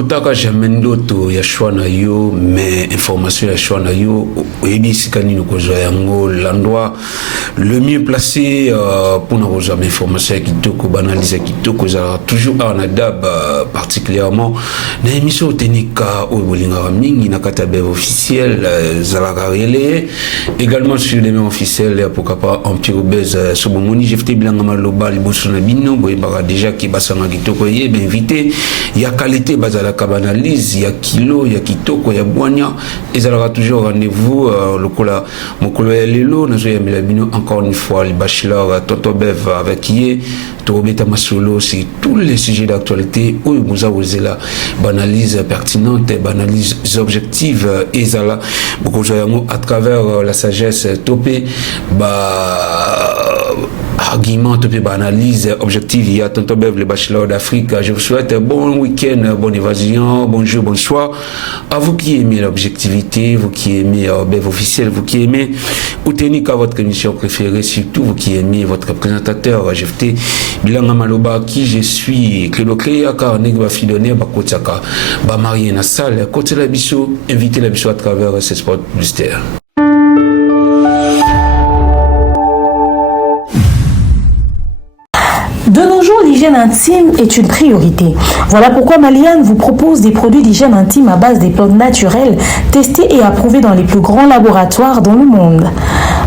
lotaka jamais ndoto ya choix na yo mais information ya choix na yo oyebi sika nini kozwa yango l'endroit le mieux placé pour na kozwa information ya kitoko banalize ya kitoko za toujours en adab particulièrement na émission otenika oyo bolingaka mingi na kata bev officiel zalaka relais également sur les mêmes officiels pourquoi pas Empire Obèze sobomoni jefte bilanga maloba liboso na bino boyebaka déjà ki basanga kitoko yebe invité ya qualité bazalaka banalize ya kilo ya kitoko ya bwanya ezalaka toujours rendez-vous lokola mokolo ya lelo nazoyambela bino encore une fois le bachelor Tonton Bev avec ye Torobeta Masolo c'est tous les sujets d'actualité où vous avez la banalise pertinente banalise objective ezala beaucoup à travers la sagesse topé argument topé analyse objective il y a Tonton Bev le bachelor d'Afrique. Je vous souhaite un bon week-end, bonne évasion, bonjour, bonsoir à vous qui aimez l'objectivité, vous qui aimez Bev officiel, vous qui aimez Outenika, votre émission préférée, surtout vous qui aimez votre présentateur JFT Bilanga Maloba, qui je suis Clédo Cléaka, Negba Fidonné, Bakotaka, Marié na salle, côté la bisso, invitez la bisso à travers ce sport publicitaire. De nos jours, l'hygiène intime est une priorité. Voilà pourquoi Maliane vous propose des produits d'hygiène intime à base des plantes naturelles testés et approuvés dans les plus grands laboratoires dans le monde.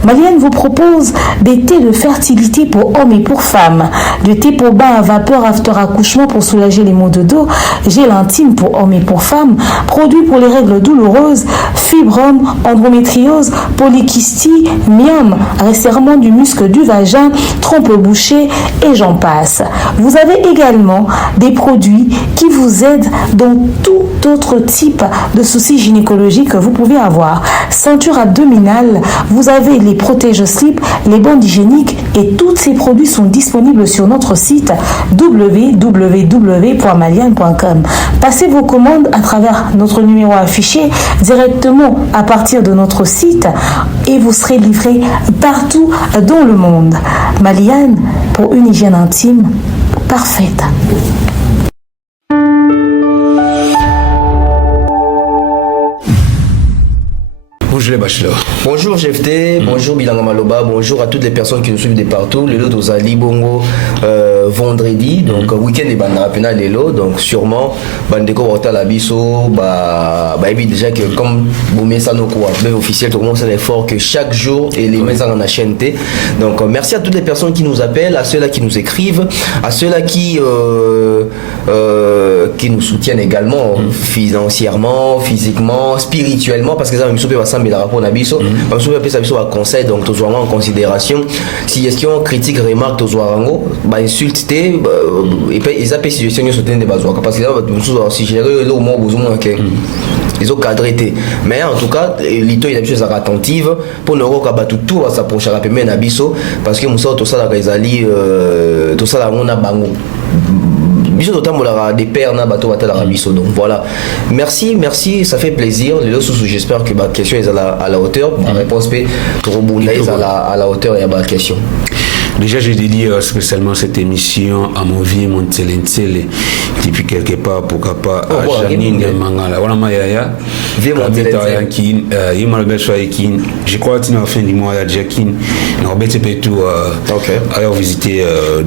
Maliane vous propose des thés de fertilité pour hommes et pour femmes, du thé pour bain à vapeur after accouchement pour soulager les maux de dos, gel intime pour hommes et pour femmes, produits pour les règles douloureuses, fibrome, endométriose, polykystie, myome, resserrement du muscle du vagin, trompe bouchée et j'en passe. Vous avez également des produits qui vous aident dans tout autre type de soucis gynécologiques que vous pouvez avoir. Ceinture abdominale, vous avez les protège-slip, les bandes hygiéniques et tous ces produits sont disponibles sur notre site www.maliane.com. Passez vos commandes à travers notre numéro affiché directement à partir de notre site et vous serez livré partout dans le monde. Maliane pour une hygiène intime parfaite. Bonjour les bachelors. Bonjour GFT, bonjour Bilanga Maloba, bonjour à toutes les personnes qui nous suivent de partout. Le lot d'Ozali Bongo vendredi, donc week-end et Bandarapena Lelo, donc sûrement Bandeko Wata Labiso, évidemment déjà que comme vous mettez ça nos cours, même officiel, tout le monde sait l'effort que chaque jour et les met ça dans la chaîne T. Donc merci à toutes les personnes qui nous appellent, à ceux-là qui nous écrivent, à ceux-là qui nous soutiennent également financièrement, physiquement, spirituellement, parce que ça me soupé mais la rapport Nabiso, je suis un conseil donc tous en considération. Si question critique remarque tous rango, insulte et puis ils appellent situation sur des bazois parce que là si gérer le mot besoin que ils ont cadré. Mais en tout cas, l'ito il a des choses attentives pour ne pas tout va s'approcher à la paiement Nabiso parce que nous sommes tout ça la Rizali tout ça la on a bango. Des pères na bateau donc voilà, merci, ça fait plaisir. J'espère que ma question est à la hauteur, ma réponse est à la hauteur et à ma question. Déjà, j'ai dédié spécialement cette émission à mon vieux Montelentele, depuis quelque part, pourquoi pas, à Janine Mangala. Voilà, Maya, vieux Montelentele, je crois que à la fin du mois, il y a Jacquin, Norbert Petou, alors visiter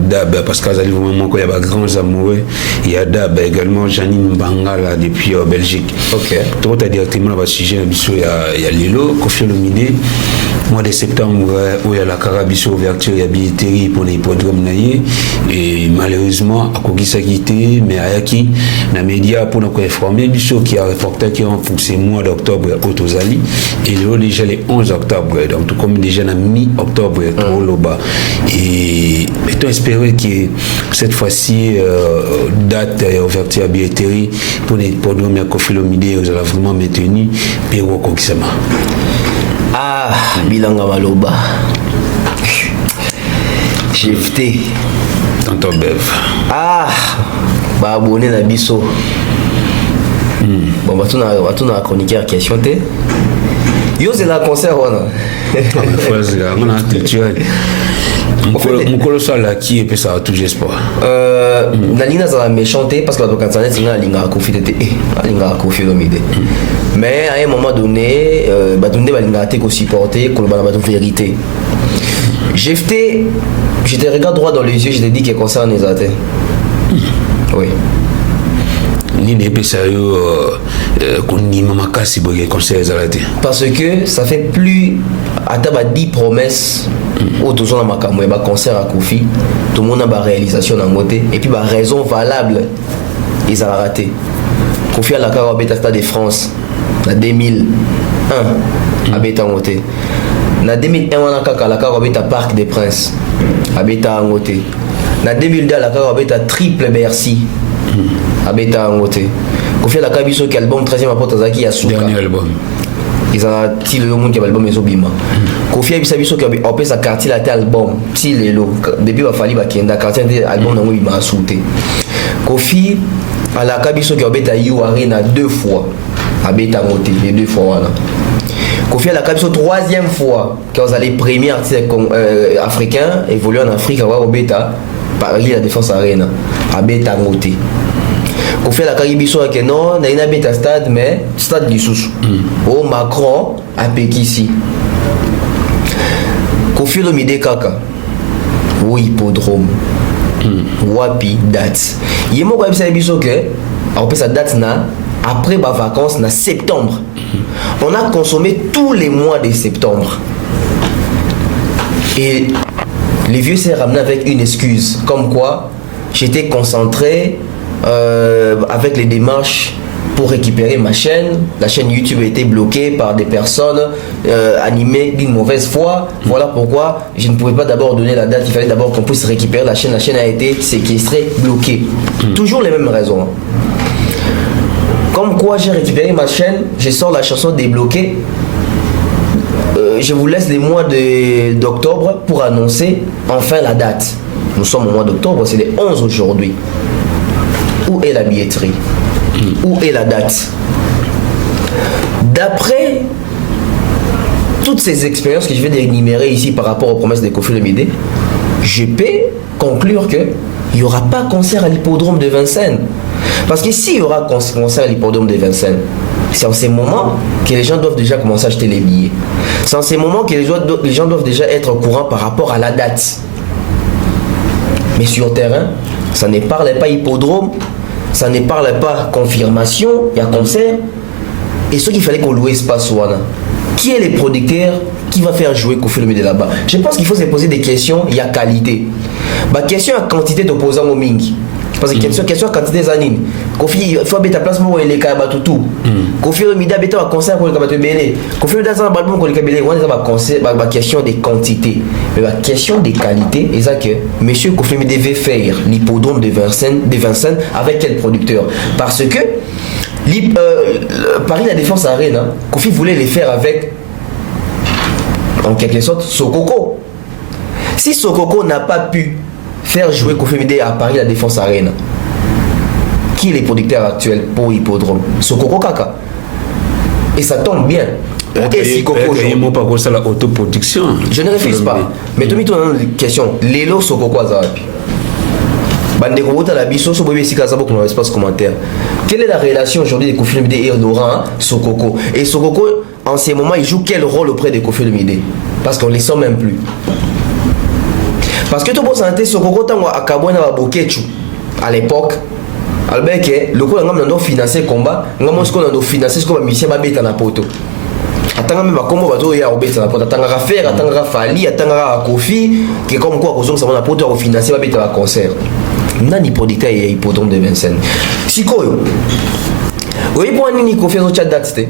Dab, parce qu'à un moment, il y a grands amoureux, il y a Dab également, Janine Mangala, depuis Belgique. Ok. Tout à directement, le sujet, il y a Lilo, Kofi Olomide, mois de septembre, où il y a la Carabiso, ouverture, il y a billetterie pour les hippodromes naïe, et malheureusement, à Kogisa quitté, mais à Yaki, dans les médias, pour nous informer, Bissot qui a reporté qui ont fixé mois d'octobre au Tozali, et là, déjà les 11 octobre, donc tout comme déjà la mi-octobre, au Loba. Et mettons espérer que cette fois-ci, date ouverture à billetterie pour les hippodromes à Kofi Olomide, vous allez vraiment maintenir, Péro Kokisama. Ah, Bilanga Maloba. GFT. Tonton Bev. Ah, abonné na biso. Bon, tu na chroniqueur question té. Yo c'est la concert on. On a culturel. Mon colossal là qui est ça tout espoir. La ligne ça méchanté parce que quand internet c'est la ligne à Kofi Olomide. Mais à un moment donné batunde ba ligne à te ko supporter ko ba la vérité. Je te regarde droit dans les yeux, je te dis qu'il concerne les athées. Oui. Parce que ça fait plus à 10 promesses au tout dans ma caméra, bah concert à Kofi, tout le monde a une réalisation dans côté et puis bah raison valable ils ont raté. Kofi a la carte à Stade de France, en 2001 à Beta côté. En 2001 on a la carte à Parc des Princes à Beta côté. En 2002 la carte à Triple Bercy. Abeta Ngote. Kofi la kabiso qui album 13e rapport Tazaki Asuka. Dernier album. Ils ont tiré le monde qui album Ezobima. Kofi a biso qui a opé sa quartier la album si lelo depuis va fali ba kenda quartier album nango bima asouté. Kofi a la kabiso qui a beta You Arena 2 fois. Abeta Ngote les 2 fois voilà. Kofi a la kabiso 3e fois quand vous allez premier artiste africain évoluer en Afrique avoir au beta Paris la Défense Arena. Abeta Ngote. Kofi la Caribiso que non, na ina beta stade mais stade lisusu. Au Macron à Pekisi. Kofi Olomide kaka. Oui, hippodrome. Wapi date. Yemo kwa bisa biso que on peut sa date na après ma vacances na septembre. On a consommé tous les mois de septembre. Et les vieux s'est ramené avec une excuse comme quoi j'étais concentré avec les démarches pour récupérer ma chaîne. La chaîne YouTube a été bloquée par des personnes animées d'une mauvaise foi. Voilà pourquoi je ne pouvais pas d'abord donner la date. Il fallait d'abord qu'on puisse récupérer la chaîne. La chaîne a été séquestrée, bloquée. Toujours les mêmes raisons. Comme quoi j'ai récupéré ma chaîne, je sors la chanson débloquée. Je vous laisse les mois d'octobre pour annoncer enfin la date. Nous sommes au mois d'octobre, c'est le 11 aujourd'hui. Où est la billetterie? Où est la date? D'après toutes ces expériences que je vais énumérer ici par rapport aux promesses de Kofi Olomide, je peux conclure qu'il n'y aura pas concert à l'hippodrome de Vincennes. Parce que s'il y aura concert à l'hippodrome de Vincennes, c'est en ces moments que les gens doivent déjà commencer à acheter les billets. C'est en ces moments que les gens doivent déjà être au courant par rapport à la date. Mais sur terrain, ça ne parle pas hippodrome, ça ne parle pas confirmation, il y a concert. Et ce qu'il fallait qu'on loue espace Wana. Qui est le producteur qui va faire jouer Kofi Olomide là-bas? Je pense qu'il faut se poser des questions, il y a qualité. Bah, question à quantité d'opposants au Mingi. Parce que question à quantité d'anime. Kofi, il faut mettre ta place pour les Kabatoutou. Kofi Olomide a un concert pour les Kabatoutou. Kofi Olomide a un album pour les Kabatoutou. On a une question de quantité. Mais la question de qualité, c'est ça que monsieur Kofi Olomide devait faire l'hippodrome de Vincennes avec quel producteur? Parce que Paris la Défense Arena, Kofi voulait les faire avec, en quelque sorte, Sokoko. Si Sokoko n'a pas pu faire jouer Kofi Olomide à Paris la Défense Arena, qui est le producteur actuel pour Hippodrome? Sokoko Kaka. Et ça tombe bien. Et si Coco la autoproduction. Je ne refuse pas. Mais tout le monde a une question. Lélo Sokoko Azapi. Quelle est la relation aujourd'hui de Kofi Olomide et Laurent Sokoko? Et Sokoko, en ces moments, il joue quel rôle auprès de Kofi Olomide? Parce qu'on ne les sent même plus. Parce que tout le monde s'entendait Sokoko tango à Kabouena Bokechu à l'époque. Albert le coup on a financé le combat, on a financé ce qu'on a mis à bête en poto. Attends même comment bateau ya obeta na poto, attends faire, attends Fali, attends Kofi, qui comme quoi aux ça on a poto à financer ma bête à concert. Nani producteur ya hippodrome de Vincennes. Sikoyo. Oui pour nini Kofi zo chat date.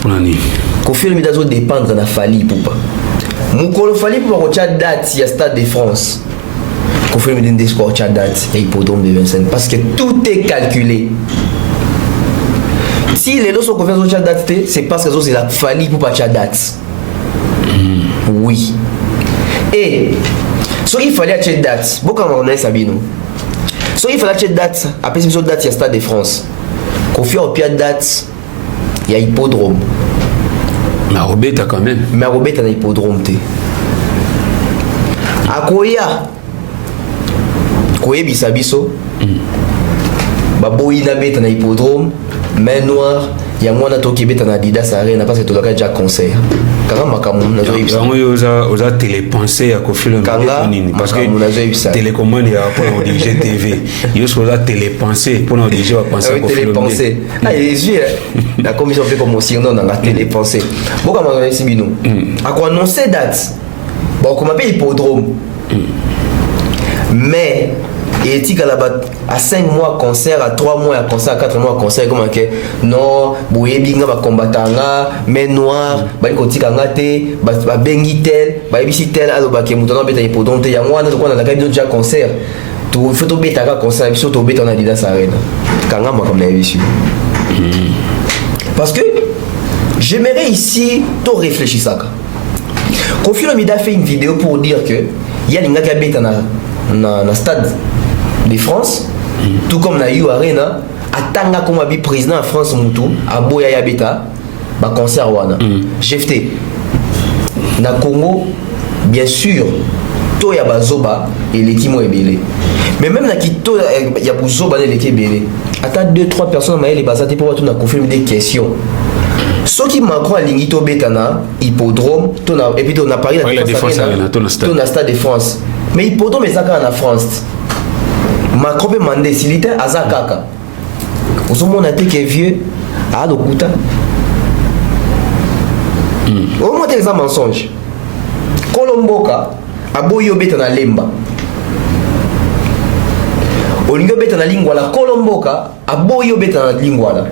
Pour nani? Kofi Olomide doit dépendre na Fali poupa. Mukolo Fali pour chat date ya Stade de France. Kofi Olomide des sports chat date et hippodrome de Vincennes parce que tout est calculé. Si les lots sont confiés au chat date, c'est parce que c'est la Fali pour pas chat date. Oui. Et ce qu'il fallait chat date, beaucoup on a Sabino. Ce qu'il fallait chat date, après c'est date il y a Stade de France. Kofi au pied date, il y a hippodrome. Mais Robert quand même. Mais Robert a hippodrome. akoya koyebisa biso baboyi na beta na hippodrome main noire yango wana tokebeta na Adidas Arena parce que tolaka déjà concert kanga makambo nazoyebisa yango yo oza télépenser ya kofilo nini parce que télécommande ya pour diriger TV yo so oza télépenser pour diriger va penser ko télépenser Jésus la commission fait comme aussi non na télépenser boka ma nesi bino ako annoncer date bon comme appelle hippodrome mais et tu à 5 mois concert, à 3 mois concert, à 4 mois concert, comme que non, boyebi nga ba combatanga, main noire, ba kotika ngate, ba bengi tel, ba ebisi tel alo ba ke mutana beta hippodrome te yango wana ko na la déjà concert. Tu faut to beta ka concert, biso to beta na Adidas Arena. Kanga ma comme na biso. Parce que j'aimerais ici to réfléchir ça. Kofi Olomide a fait une vidéo pour dire que il y a l'inga qui beta na stade de France, tout comme na U Arena, atanga comme abi président en France mutu, aboya yabeta, ba concert wana. GFT. Na Congo, bien sûr, to ya bazoba et l'équipe ebele. Mais même na kito ya buzoba na l'équipe ebele. Ata 2-3 personnes ma les bazate pour tout na confirmer des questions. Ce qui Macron a lingi to betana hippodrome, et puis on a parlé de la défense arena, to na stade de France. Mais hippodrome ezaka na France. Macron peut demander s'il était à Zakaka. Au moment où on a été vieux, à Dokuta. Au moins, c'est un mensonge. Kolomboka, a boyo beta na lemba. Olingo beta na lingwala, Kolomboka, a boyo beta na lingwala.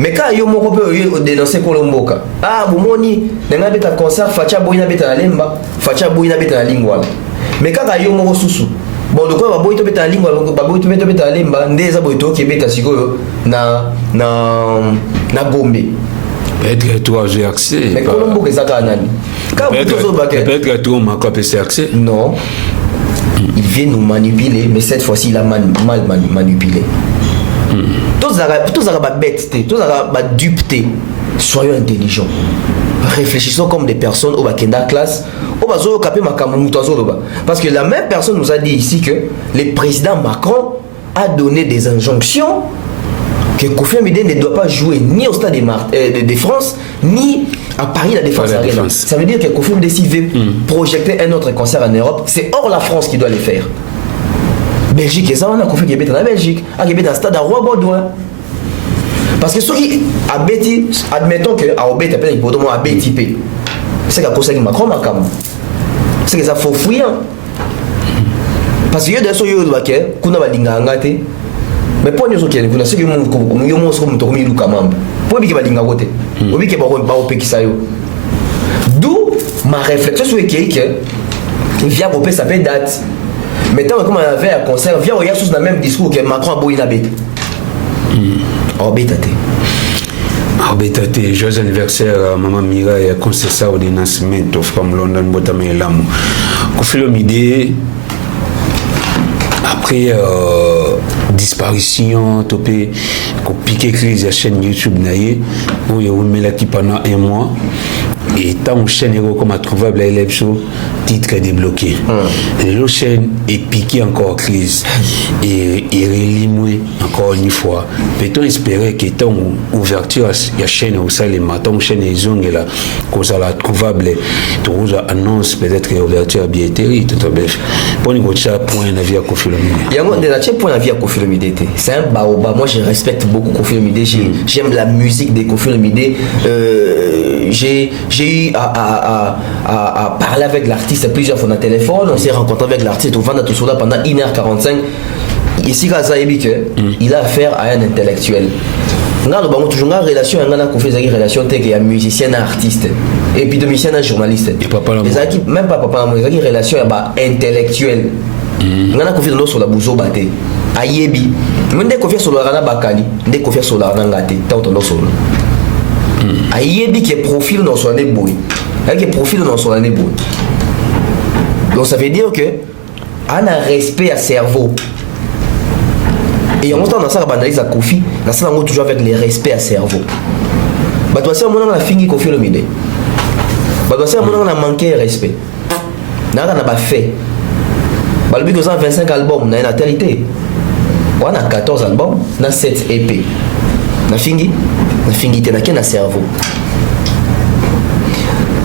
Mais quand yo moko peut dénoncer Kolomboka, ah, boumoni, n'a beta concert, facha boyna beta na lemba, facha boyna beta na lingwala. Mais quand yo moko susu, bon de quoi baboy to beta lingwa baboy to beta lemba ndeza boy to kebeta sikoyo na Gombe peut-être que toi j'ai accès mais Colombo que ça ka nani peut-être que toi m'a pas pu accès non il vient nous manipuler mais cette fois-ci il a mal manipulé tous les bêtes tous les dupes soyons intelligents réfléchissons comme des personnes au bakenda classe parce que la même personne nous a dit ici que le président Macron a donné des injonctions que Kofi Olomide ne doit pas jouer ni au stade de France ni à Paris la Défense Arena. Ça veut dire que Kofi Olomide s'il veut projeter un autre concert en Europe, c'est hors la France qui doit le faire. Belgique, ça on a Kofi Olomide dans la Belgique, a Olomide dans le stade à Roi-Baudouin. Parce que ceux qui admettons que à Obet appelle hippodrome à BTP. C'est qu'à cause de Macron Macam. C'est que ça faut fouiller. Parce que yo de so yo doake kuna balinga ngate. Mais pour nous qui kuna c'est que yo mo so muto komi luka mambo. Pour biki balinga kote. Obiki ba opekisa yo. D'où ma réflexion sur que via Bopé ça fait date. Maintenant comme on avait un concert via regarde sous le même discours que Macron a boyi na bête. Obetate. Obetate, joyeux anniversaire à Maman Mira et à Concessa au Nascimento from London Botame Lamu. Kofi Olomide après disparition topé ko piqué crise la chaîne YouTube naie où il y a qui pendant un mois et tant chaîne héros comme trouvable à élève show titre est débloqué l'autre chaîne est piqué encore crise et relimoué encore une fois peut-on espérer que tant ouverture la chaîne au salima tant chaîne est zone là cause la trouvable tu annonce peut-être ouverture à billetterie tout bref pour nous dire point la vie à Kofi Olomide yango de la point la vie à Kofi Olomide c'est un baoba moi je respecte beaucoup Kofi Olomide j'aime la musique de Kofi Olomide j'ai eu à parler avec l'artiste plusieurs fois dans le téléphone. On s'est rencontré avec l'artiste au Vanda Toussoula pendant 1h45. Ici, il a affaire à un intellectuel. On a toujours une relation une relation avec un musicien et un artiste. Et puis de musicien et un journaliste. Même pas papa, mais une relation intellectuelle. On a confié sur la bouzo baté. Ayebi. On a confié sur le rana bakali. On a confié sur le rana ngate. Tant on a sur ayebi qui profil dans son boy qui profil dans son boy donc ça veut dire que on a respect à cerveau et en temps dans ça banalise à Kofi dans ça on toujours avec les respect à cerveau bah toi c'est mon on a fini Kofi Olomide bah toi c'est mon on a manqué respect n'a pas fait. Balbi que ça 25 albums, na la télé. On a 14 albums, na 7 EP. Na fingi te na kena cerveau.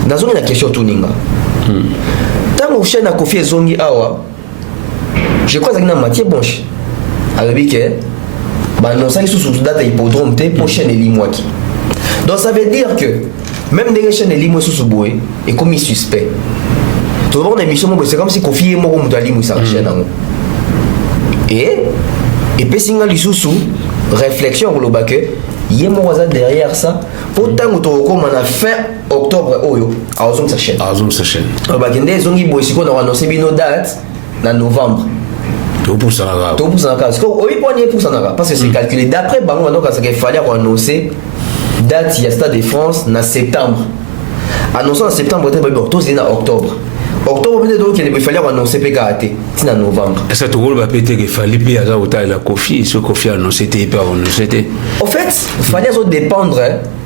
Na zongi na question tuninga. Tant que chaîne a confié zongi awa. Je crois que na Mathieu Bonche. Alobi que ba non ça sous date hippodrome te prochaine limwaki. Donc ça veut dire que même des chaînes limwe sous boé est comme suspect. Tout le monde émission c'est comme si confié mo ko mutali mu sa chaîne. Et puis si on lisusu réflexion pour le bac yemo waza derrière ça pourtant on a fin octobre oyo à ozong sa chaîne le bac ndé zongi boy siko na annoncer bino date na novembre tout pour ça parce que oui pour ça parce que c'est calculé d'après bango donc ça qu'il fallait annoncer date il y a Stade de France na septembre annoncer en septembre peut-être tout c'est en octobre donc il fallait annoncer PKAT c'est en novembre est-ce que tu veux péter qu'il fallait puis à autant la Kofi ce Kofi annoncé t'es pas annoncé en fait il fallait dépendre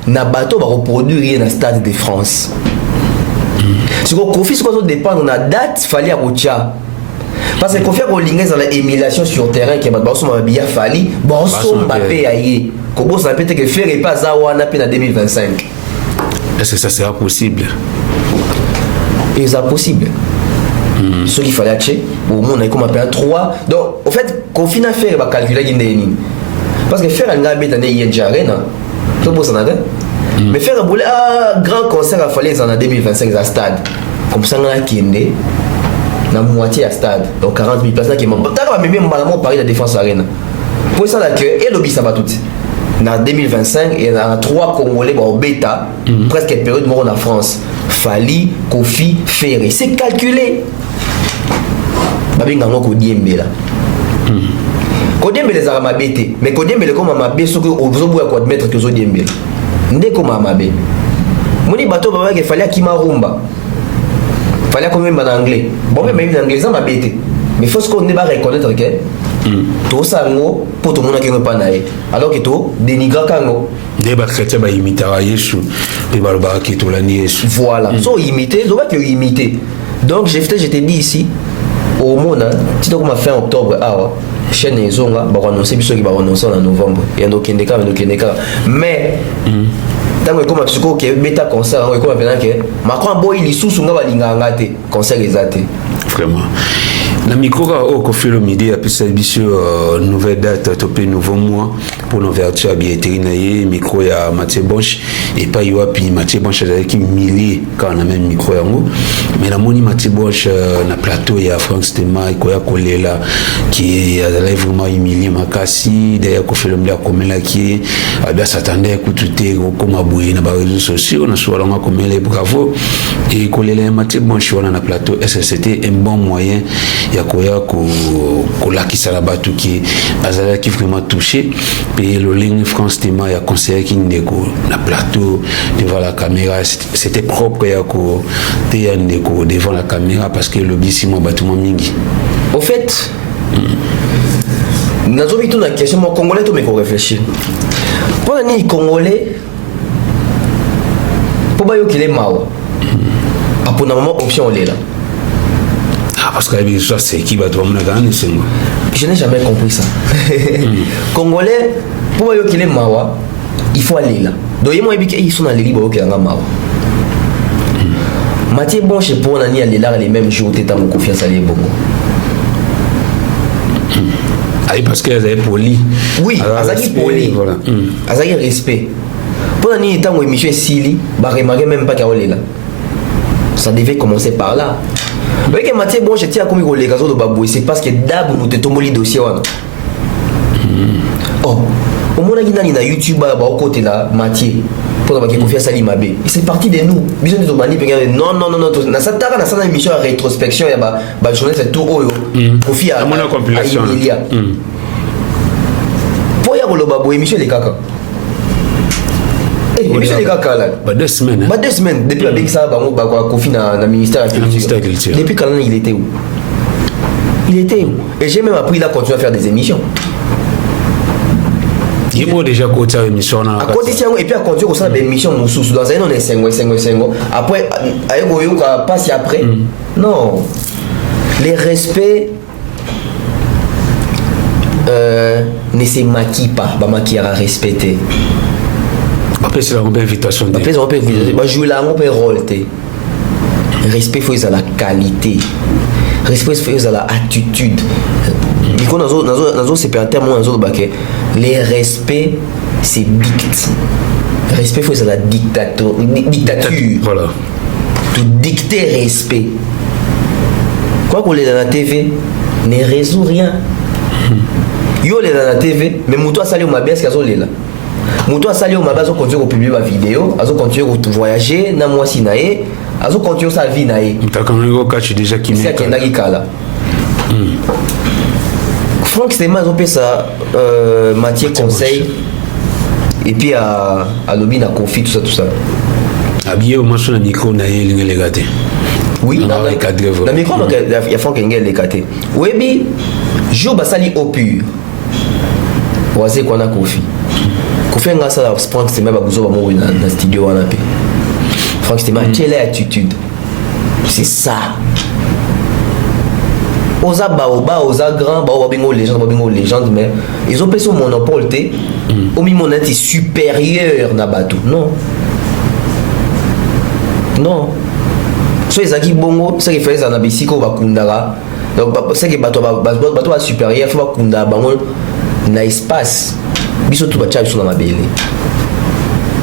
na bateau va reproduire na Stade de France si Kofi ce qu'on dépendre na date fallait rocha parce que Kofi a lingué dans l'émulation sur terrain qui va bien fallu bon son Mbappé aïe comment ça peut être que faire pas ça ou en 2025 est-ce que ça sera possible? Et c'est possible. Ce qu'il fallait acheter, au moins on a comme appelé 3. Donc, en fait, confine à faire, il va calculer une. Parce que faire un gars bête, il y a une arène. C'est pour ça, mais faire un grand concert, il fallait en 2025 à stade. Comme ça, on a qui est la moitié à stade. Donc 40 000 places qui m'ont. T'as même un Paris de Défense Arène. Pour ça, là, et lobby, ça va tout. En 2025, il y a 3 Congolais en bêta, presque une période mort en France. Fali, Kofi, Ferré. C'est calculé. Babi ngano Kodiembe là. Kodiembe les armes bêté. Mais Kodiembe les comme Amabé, ce que vous pouvez admettre que Zodiembe. Ndé comme Amabé. Moni bateau baba qu'il fallait qu'il marumba. Fallait quand même en anglais. Bon même en anglais ça m'a bêté. Mais il faut qu'on ne pas reconnaître que tout ça pour tout le monde qui ne pas naïf alors que tout dénigre kango des chrétiens va imiter Yesu et va le barquer tout l'année voilà so imiter doit que imiter donc j'étais dit ici au monde tu dois comme fin octobre chaîne ezonga ba annoncer biso qui va annoncer en novembre et donc kendeka mais tant que comme psycho que bêta concert comme maintenant que Macron boy il sous nga balinga ngate concert exacté vraiment la micro au Kofi le midi a pu servir nouvelle date topé nouveau mois pour l'ouverture à billetterie naie micro ya Mathieu Bonche et pas yo puis Mathieu Bonche avec milliers quand on a même micro yango mais la moni Mathieu Bonche na plateau ya Franck Stema et koya kolela qui a vraiment humilié makasi d'ailleurs Kofi le midi a comme là qui a s'attendait écouter comme aboué na réseaux sociaux na soit là comme les bravo et kolela Mathieu Bonche on a na plateau est-ce que c'était un bon moyen ya koya kolakisa la batu qui azala qui vraiment touché et le ligne France Tema ya conseiller qui ndeko na plateau devant la caméra c'était propre ya ko te ya ndeko devant la caméra parce que le bisimo bâtiment mingi au fait nazo bitu na question mo congolais to me ko réfléchir pour ni congolais pour ba yo kile mawa apona moment option lela parce que c'est qui va doit me gagner c'est moi je n'ai jamais compris ça congolais pour yo qu'il est mawa il faut aller là donc moi ils sont dans les libres qui nga mawa Mathieu Bonche pour nani aller là les mêmes jours t'es en confiance à les bongo parce qu'elles avaient poli oui azaki poli voilà azaki respect pour nani tant où émission Sili ba remarquer même pas qu'à là ça devait commencer par là. Oui, que Mathieu Bonche tient comme les gazons de Baboué, c'est parce que d'abord nous te tombons les dossiers. Oh, au moment où on a YouTube, au côté là, Mathieu, pour avoir confiance à l'imabé, c'est parti de nous. Bisous de Mani, non, dans cette émission à rétrospection, il y a journaliste tout haut, profit à Emilia. Pour y avoir le Baboué, émission les caca. Monsieur les gars, bah 2 semaines. Bah 2 semaines depuis avec ça, bah Kofi dans le ministère de la Culture. Depuis quand il était où? Il était où? Et j'ai même appris là continuer à faire des émissions. Il y a déjà côté émission à côté et puis à continuer au sein de l'émission Moussous dans un on est 5 après ayo ka passe après non les respects ne se maquille pas ba maquiller à respecter après c'est la bonne invitation après on peut ba jouer là on peut rôle respect faut la qualité respect faut la attitude Biko nazo c'est un terme nazo baké les respects c'est dicte respect faut la dictature voilà tu dicter respect quoi qu'on est dans la TV ne résout rien yo les dans la TV mais muto asali o mabes kazo lela muto asali o mabes continue à publier ma vidéo azo continue à voyager na moi sinae azo continue sa vie nae mtakango kachi déjà qui c'est qui ndaki kala Franck Stéma ils ont fait ça Mathieu conseil et puis à lobby na conflit tout ça habillé au marché na micro na yeli les gâté oui dans le cadre na micro il y a Franck Engel les gâté webi jour basali au pur waze kwa na kofi nga ça Franck Stéma ba buzo ba mo na studio wana pe Franck Stéma quelle attitude c'est ça oza baoba oza grand baoba bingo légende mais ils ont pris son monopole au mi mon est supérieur na batou non so ezaki bongo ça qui fait ça na bisiko bakundaka donc c'est que bato ba supérieur faut bakunda bango na espace biso tout ba tcha biso na mabele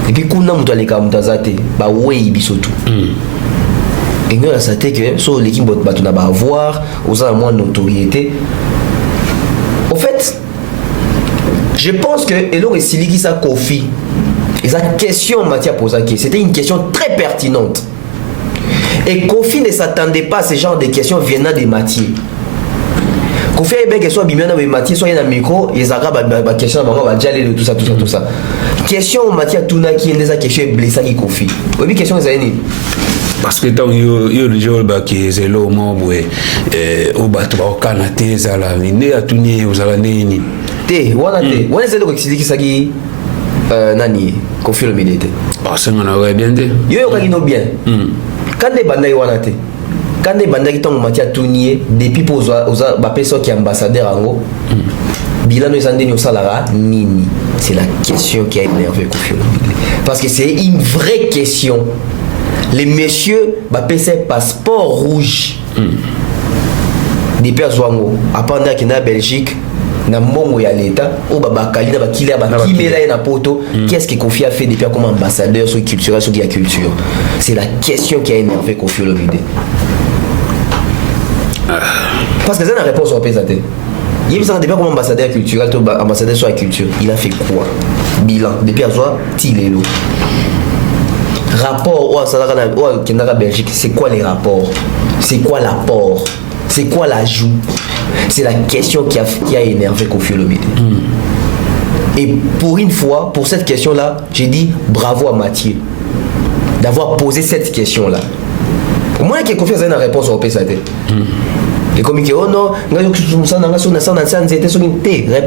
et puis kuna muto aleka mutazate ba wei biso tout et nous on sait que sur l'équipe bato na ba avoir aux a moins notoriété en fait je pense que Elo et Siliki sa Kofi et sa question Mathieu Posaki c'était une question très pertinente et Kofi ne s'attendait pas à ce genre de questions venant de Mathieu. Kofi a bien que soit bimana avec Mathieu soit dans micro et Zara ba question ba dialer de tout ça question Mathieu Tuna qui est des questions blessé qui Kofi oui question ça ni parce que tant yo le jour ba qui c'est là au moment où au bateau au Canada ça la ne a tuni aux alani ni te wana c'est donc Siliki ça qui nani Kofi le milité ah c'est on aurait bien dit yo ka kino bien quand des bandai wana te quand des bandai qui tong Mathieu Tunier depuis pour oza ba personne qui ambassadeur ango bilan de sandeni au salara nini c'est la question qui a énervé Kofi parce que c'est une vraie question les messieurs ba PC passeport rouge des personnes à pendant que na Belgique na mongo ya l'état au baba kalina ba kila ba kimela na poto qu'est-ce que Kofi a fait depuis comme ambassadeur sur culturel sur la culture c'est la question qui a énervé Kofi Olomide parce que c'est une réponse au PZT il y a depuis comme ambassadeur culturel ambassadeur sur la culture il a fait quoi bilan depuis à soi tilelo rapport au Canada Belgique c'est quoi les rapports c'est quoi l'apport c'est quoi l'ajout c'est la question qui a énervé Kofi Olomide et pour une fois pour cette question là j'ai dit bravo à Mathieu d'avoir posé cette question là au moins que Kofi a une réponse au PSAT et comme il oh non répondre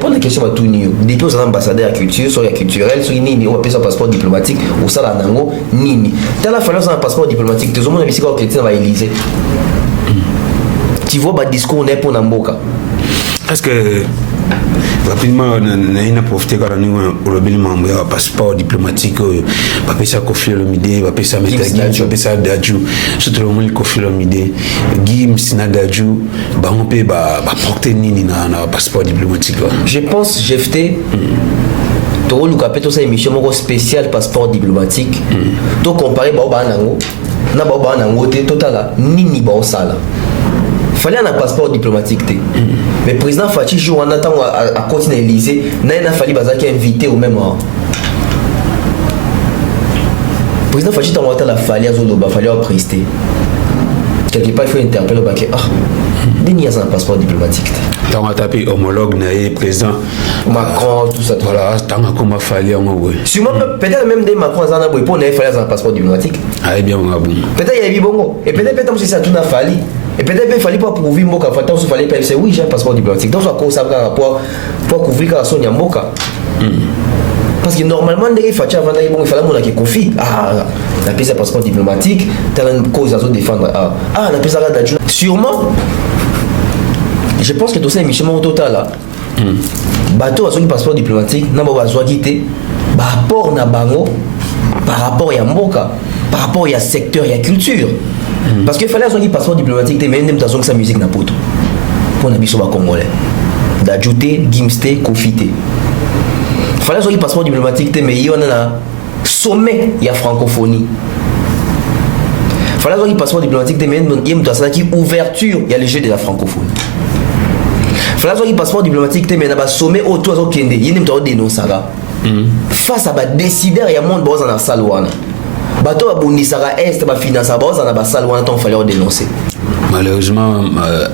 à la question à tout niveau depuis aux ambassadeurs à culture sur la culturelle sur nini on appelle ça passeport diplomatique ou ça la nango nini dans la falloir un passeport diplomatique tout le monde a visité au chrétien à Élysée tu vois, le discours on est pour Namboka. Est-ce que rapidement, on a profité quand on a un passeport diplomatique, on a ça Kofi Olomide, on a ça Metagui, on a ça Dadju, surtout le monde Kofi Olomide, Guy Sina Dadju, on peut porter nini un passeport diplomatique. Je pense, GFT, tu as fait une émission spéciale passeport diplomatique, tu compares Baoba Nango, na Baoba Nango, total, nini Baosala. Fallait un passeport diplomatique mais président Fachi joue en attendant à continuer à l'Élysée n'a fallu bazaki invité au même moment président Fachi t'en la fallu à Zoloba fallu prester quelque part il faut interpeller le ah il y a un passeport diplomatique t'as tapé homologue naé président Macron tout ça voilà t'as comment fallu en oui sûrement peut-être même des Macron ça n'a pas pour ne fallu un passeport diplomatique ah bien on a bon peut-être il y a eu bongo et peut-être si ça tout n'a fallu et peut-être qu'il fallait pas prouver Mboka, il fallait pas dire oui j'ai un passeport diplomatique. Donc ça rapport pour couvrir quand son Mboka. Parce que normalement, il faut faire bon, il fallait mon qui confie. Ah, la paix, c'est passeport diplomatique. T'as une cause à se défendre. Ah, la paix, ça va d'adjoint. Sûrement, je pense que tout ça est mission au total là. Bateau à son passeport diplomatique, n'a pas besoin de quitter. Rapport na bango par rapport à Mboka, par rapport à secteur et à culture. Parce qu'il fallait un passeport diplomatique, mais même dans sa musique n'a pas tout. Pour n'habiter sur congolais. D'ajouter, gimster, confiter. Il fallait un passeport diplomatique, mais il y a un sommet, il y a francophonie. Il fallait un passeport diplomatique, mais il y a une ouverture, il y a le jeu de la francophonie. Il fallait un passeport diplomatique, mais il y a un sommet autour de Kende, il y a une dénonce. Face à des décideurs, il y a un monde dans la salle. Bateau à Bundisara Est, ba finance à base, on a salle où on fallait dénoncer. Malheureusement,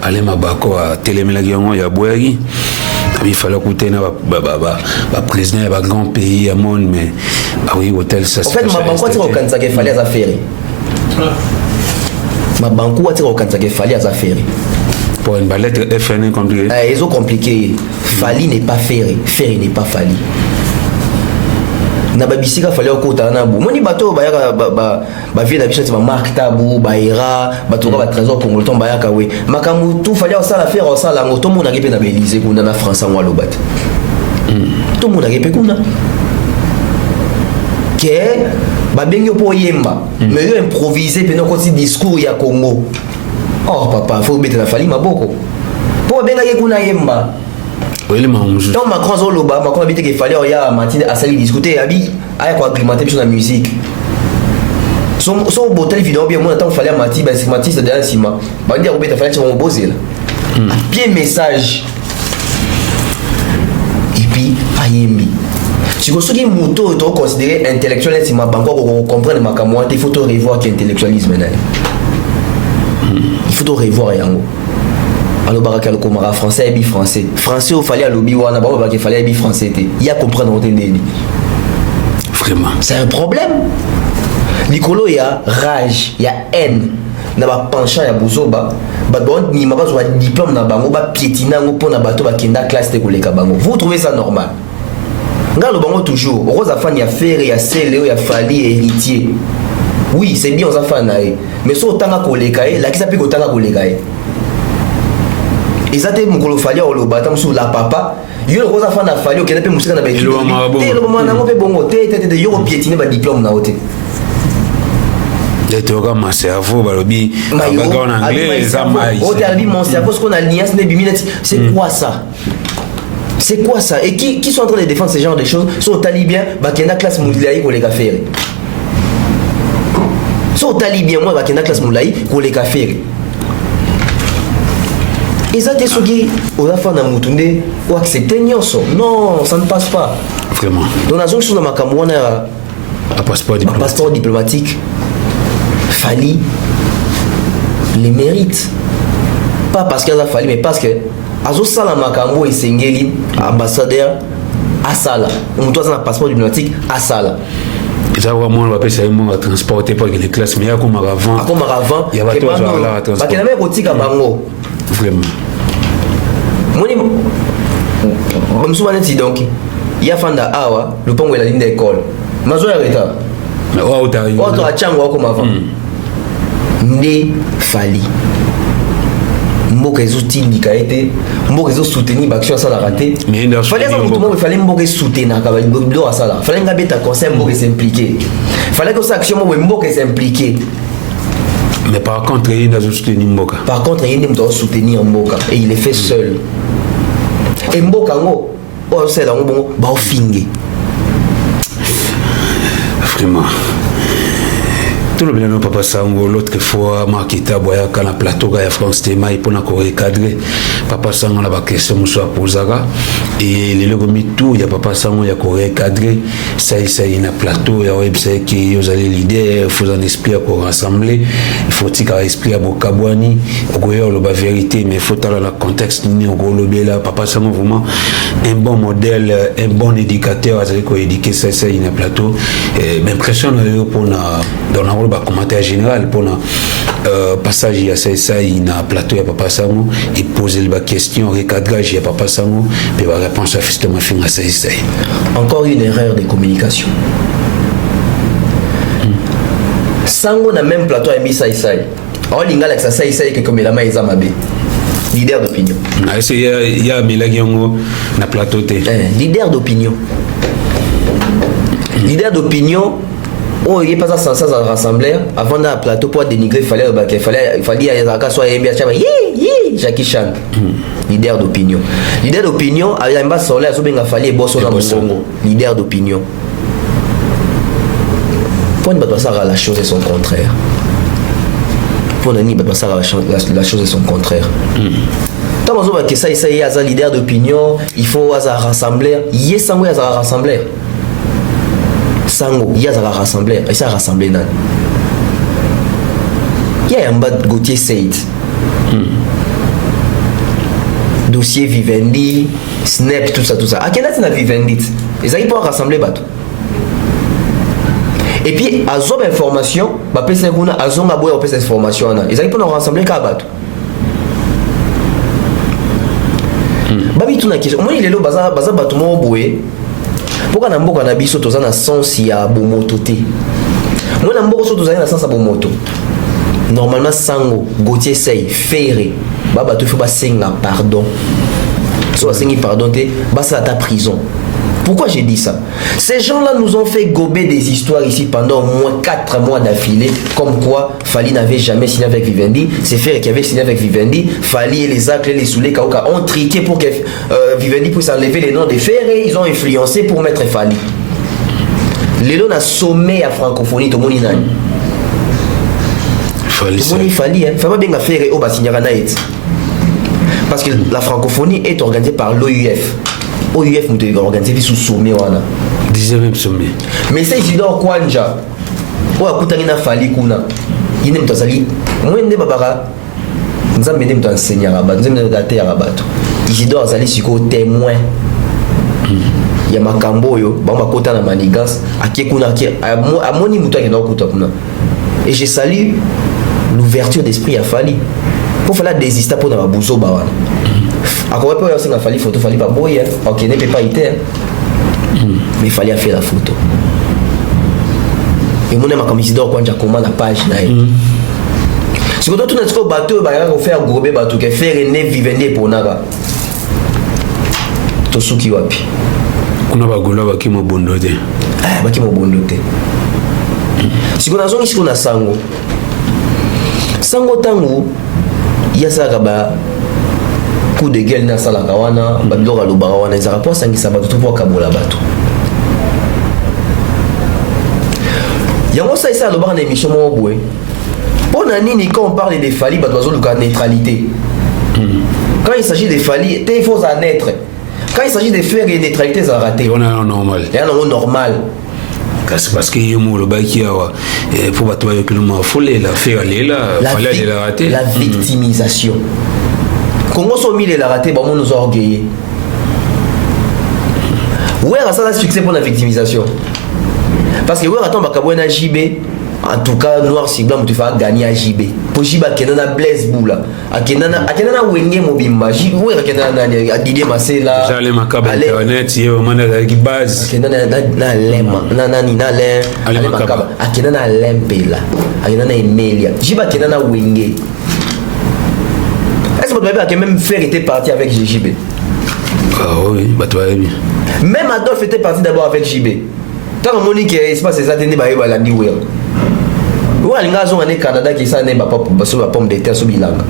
aller ma bako à Télémélagion, il y a Boyagi. Il fallait écouter le président de grand pays à monde, mais oui, hôtel ça. En fait, ma banque a tiré au Kansas qu'il fallait à faire. Ma banque a tiré au Kansas qu'il fallait à faire. Pour une lettre FN compliquée. Ils ont compliqué. Fali n'est pas ferré, ferré n'est pas fali. Na babisika fallait au kota na bu moni bato ba vie na biso ba marque tabu ba era bato ba trésor congolais ton ba yaka we makamu tout fallait ça la faire ça la ngoto mona kepe na Belize kuna na France en walobat tout mona kepe kuna que ba bengi po yemba mais yo improviser pe no koti discours ya Congo. Oh papa faut mettre la fali maboko po benga ye kuna yemba. Donc Macron Zoloba, Macron habite qu'il fallait il y a Martine à salir discuter abi à quoi agrémenter sur la musique. Son bouteille vidéo bien moi attends fallait Martine ben c'est Martine c'est derrière cima. Ba dire Robert fallait on bosser là. Bien message. Et puis ayembi. Si vous avez moto to considérer intellectuel c'est ma banque pour comprendre ma camoine, il faut revoir qui intellectualisme là. Il faut revoir yango. Alors baraka le comara français et bi français il fallait à lobby wana ba il fallait bi français il y a comprendre on entendre vraiment c'est un problème. Nicolo il y a rage il y a haine na ba penchant ya bozoba ba bon ni ma ba zo diplôme na bango ba piétina ngo pona bato ba kenda classe te koleka bango. Vous trouvez ça normal? Ngalo bango toujours rose afani ya faire ya sele ya fali héritier. Oui c'est bien aux afana mais so tanga koleka la ki ça peut tanga koleka et ça mon colo fallait au lobatam sur la papa yo le rosa fana fallait que na musika na ba le moment na ngopé bongo te yo piétiner ba diplôme na hote et tu regardes mon cerveau balobi en anglais ça maïs au derby mon cerveau ce qu'on a l'alliance ne biminati c'est quoi ça? C'est quoi ça? Et qui sont en train de défendre ce genre de choses sont talibans ba kenda classe moulaï ko les faire sont talibans moi ba kenda classe moulaï ko les faire. Et ça, c'est ce qui on a fait dans Moutounde ou accepter non, ça ne passe pas. Vraiment. Donc, la chose dans ma camoine, un passeport diplomatique, Fali les mérite. Pas parce qu'elle a fallu, mais parce que Azo Sala Makambo et Sengeli, ambassadeur à Sala. On doit un passeport diplomatique à Sala. Et ça, vraiment, on va passer un moment à transporter pour que les classes, mais il y a comme avant. Il y a pas de transport. Il y a même boutique à Bango. Vraiment. Moi, je me souviens donc, il y a Fanda Awa, le pont est la ligne d'école. Je me souviens. Oh, tu as eu. Oh, tu as Tchangwa comme avant. Ne Fali. Mboka ezo tindika ete mboka ezo soutenir l'action ça la raté mais fallait ça tout monde fallait mboka soutenir ka do ça là fallait ngabe ta conseil mboka s'impliquer fallait que ça action mboka s'impliquer. Mais par contre il doit soutenir mboka. Par contre il doit soutenir mboka et il est fait seul. Et mboka ngo oh c'est là bon ba finge vraiment. Tout le bien papa Sango l'autre fois Marquita boya quand la plateau ga France tema il pona ko recadrer papa Sango la question muso posera et les logomi tout il y a papa Sango ya ko recadrer ça na plateau ya website qui vous allez l'idée il faut en esprit pour rassembler il faut tika esprit à Bokabwani ko yo la vérité mais il faut dans le contexte ni au lobby là papa Sango vraiment un bon modèle un bon éducateur à ko éduquer ça na plateau l'impression pour dans le commentaire général pour le passage à ça il na plateau ya papa sango et poser les questions recadrage ya papa sango puis la réponse à justement fin à ça. Encore une erreur de communication. Sango na même plateau a mis ça. Alors l'ingala que ça que comme la maïsa mabé. Leader d'opinion. Il y a Milagiango na plateau té. Leader d'opinion. Leader d'opinion. On n'est pas sans ça rassembler avant d'un plateau pour dénigrer il fallait soit Jackie Chan. Leader d'opinion. Leader d'opinion a un bas solaire so benga fallait bosso na bongo. Leader d'opinion. Pour ne pas ça la chose et son contraire. Pour ne pas ça la chose et son contraire. Tant qu'on voit que ça y a un leader d'opinion, il faut un rassembler. Yes sango ya un rassembler. Sango, il y a un rassembler. Et ça rassembler nan. Il y a un bas de Gauthier Said. Dossier Vivendi, Snap, tout ça. À quel âge tu as Vivendi? Et ça, il peut rassembler bateau. Et puis, à zob information, bah PC Guna, à zob aboye au PC information là. Et ça, il peut nous rassembler qu'à bateau. Babi tout na question. Moi, il est là, baza bateau moi aboye. Pourquoi na mboka na biso toza na sens ya bomoto te? Moi na mboka so toza na sens ya bomoto. Normalement sango, Gauthier Sey, Ferré, baba tu faut pas senga pardon. Soit sengi pardon te, basa ta prison. Pourquoi j'ai dit ça? Ces gens-là nous ont fait gober des histoires ici pendant au moins 4 mois d'affilée, comme quoi Fali n'avait jamais signé avec Vivendi, c'est Ferré qui avait signé avec Vivendi, Fali et les actes, les soulés, Kaoka ont triqué pour que Vivendi puisse enlever les noms de Ferré, ils ont influencé pour mettre Fali. Les noms a sommé à francophonie, tout le monde y nani. Fali, il faut pas bien faire au Bassignaranaït. Parce que la francophonie est organisée par l'OUF. OUF nous devons organiser sous sommet. 10e sommet. Mais c'est Isidore Kwanja. Pour écouter na Fali kuna. Il n'est pas sali. Moi ne babara. Nous avons mené enseigner à Rabat. Nous avons daté à Rabat. Isidore Zali siko témoin. Il y a Makambo yo, ba makota na manigance, akekuna ki amoni muto ki ndakuta kuna. Et je salue l'ouverture d'esprit à Fali. Pour faire des histoires pour na babuzo ba wana. Encore pas aussi na Fali photo Fali pas boy, OK, ne peut pas été. Mais il fallait faire la photo. Et mon aime comme Isidore quand j'ai commandé la page là. Si vous tout notre bateau ba ya faire gobe bateau que faire ne vivende pour naga. To suki wapi. Kuna bagula baki mo bondo te. Baki mo bondo te. Si kuna zongi si kuna sango. Sango tangu ya saka ba coup de gueule na sala kawana ba bilora lo barawana ezaka po sangisa bato to po kabola bato. Yango ça ça lo bana émission mo boye. Pour nani quand on parle de Fali ba dozo luka neutralité. Quand il s'agit de Fali, il faut en être. Quand il s'agit de faire une neutralité, ça a raté. On est normal. Et on est normal. C'est parce qu'il y a le baki pour battre le climat folle la faire aller là, fallait la rater. La victimisation. Comment sont mis les la rater, bah on nous a orgueillés. Ouais, ça a succès pour la victimisation. Parce que ouais, attends, bah kaboué na JB. En tout cas, noir si blanc, tu vas gagner à JB. Pour JB, Kenana Blaise Boula. Kenana Wenge Mobimba. Oui, Kenana Didier Massela. J'allais ma cable internet, il y a un qui base. Kenana Lema. Nana Lem. Kenana Lempela. Kenana Emelia. JB Kenana Wenge. Est-ce que votre bébé a même fait était parti avec JB? Ah oui, bah toi, bien. Même Adolphe était parti d'abord avec JB. Quand on dit qu'il se passe ça, il y a la New World. Ouais, les gars ont un Canada qui s'en est sur la pomme de terre sur Bilanga.